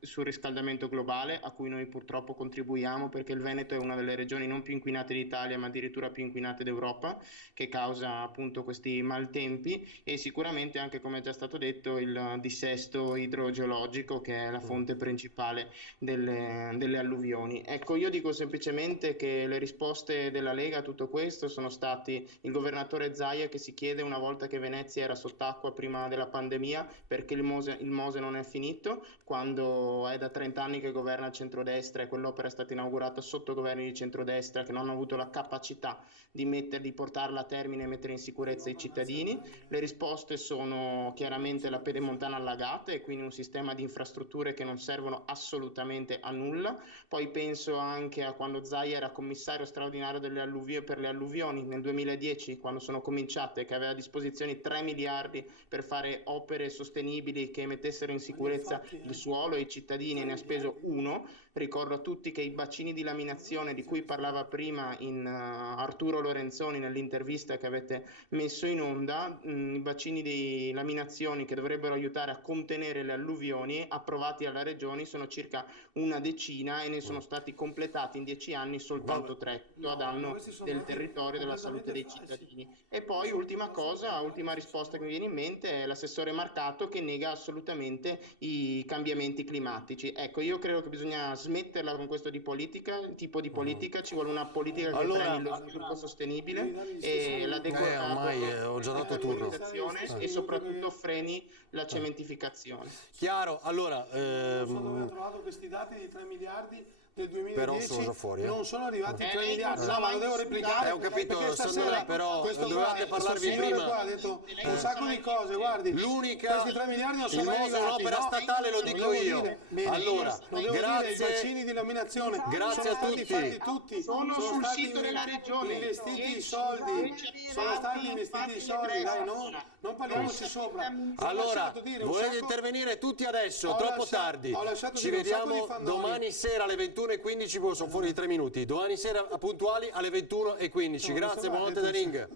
surriscaldamento globale, a cui noi purtroppo contribuiamo, perché il Veneto è una delle regioni non più inquinate d'Italia, ma addirittura più inquinate d'Europa, che causa appunto questi maltempi, e sicuramente anche, come è già stato detto, il dissesto idrogeologico Rovereto, che è la fonte principale delle alluvioni. Ecco, io dico semplicemente che le risposte della Lega a tutto questo sono stati il governatore Zaia, che si chiede, una volta che Venezia era sott'acqua prima della pandemia, perché il Mose non è finito, quando è da 30 anni che governa il centrodestra e quell'opera è stata inaugurata sotto governi di centrodestra che non hanno avuto la capacità di portarla a termine e mettere in sicurezza i cittadini. Le risposte sono chiaramente la pedemontana allagata e quindi un sistema di infrastrutture che non servono assolutamente a nulla. Poi penso anche a quando Zaia era commissario straordinario per le alluvioni nel 2010, quando sono cominciate, che aveva a disposizione 3 miliardi per fare opere sostenibili che mettessero in sicurezza il suolo e i cittadini, ne ha speso 1. Ricordo a tutti che i bacini di laminazione di cui parlava prima Arturo Lorenzoni nell'intervista che avete messo in onda, i bacini di laminazioni che dovrebbero aiutare a contenere le alluvioni, approvati alla Regione, sono circa una decina e ne sono stati completati in 10 anni soltanto 3, a danno del territorio e della salute dei cittadini. E poi ultima risposta che mi viene in mente è l'assessore Marcato, che nega assolutamente i cambiamenti climatici. Ecco, io credo che bisogna smetterla con questo tipo di politica, ci vuole una politica che premi lo sviluppo sostenibile e la decarbonizzazione e soprattutto freni la cementificazione. Chiaro, allora Abbiamo trovato questi dati di 3 miliardi del 2010, però sono fuori, non sono arrivati 3 miliardi, no, ma lo devo replicare, ho capito, perché stasera però dovevate parlarvi prima. Qua ha detto un sacco di cose, guardi, questi 3 miliardi non sono mai arrivati. Un'opera statale, lo dico io. Allora, grazie, i bacini di laminazione grazie a tutti, sono sul sito della Regione, investiti i soldi, sono stati investiti i soldi, dai, non parliamoci sopra. Allora, volete intervenire tutti adesso, troppo tardi. Ci vediamo domani sera alle 21:15, sono fuori di 3 minuti. Domani sera puntuali alle 21:15. Grazie, buonanotte da Ring.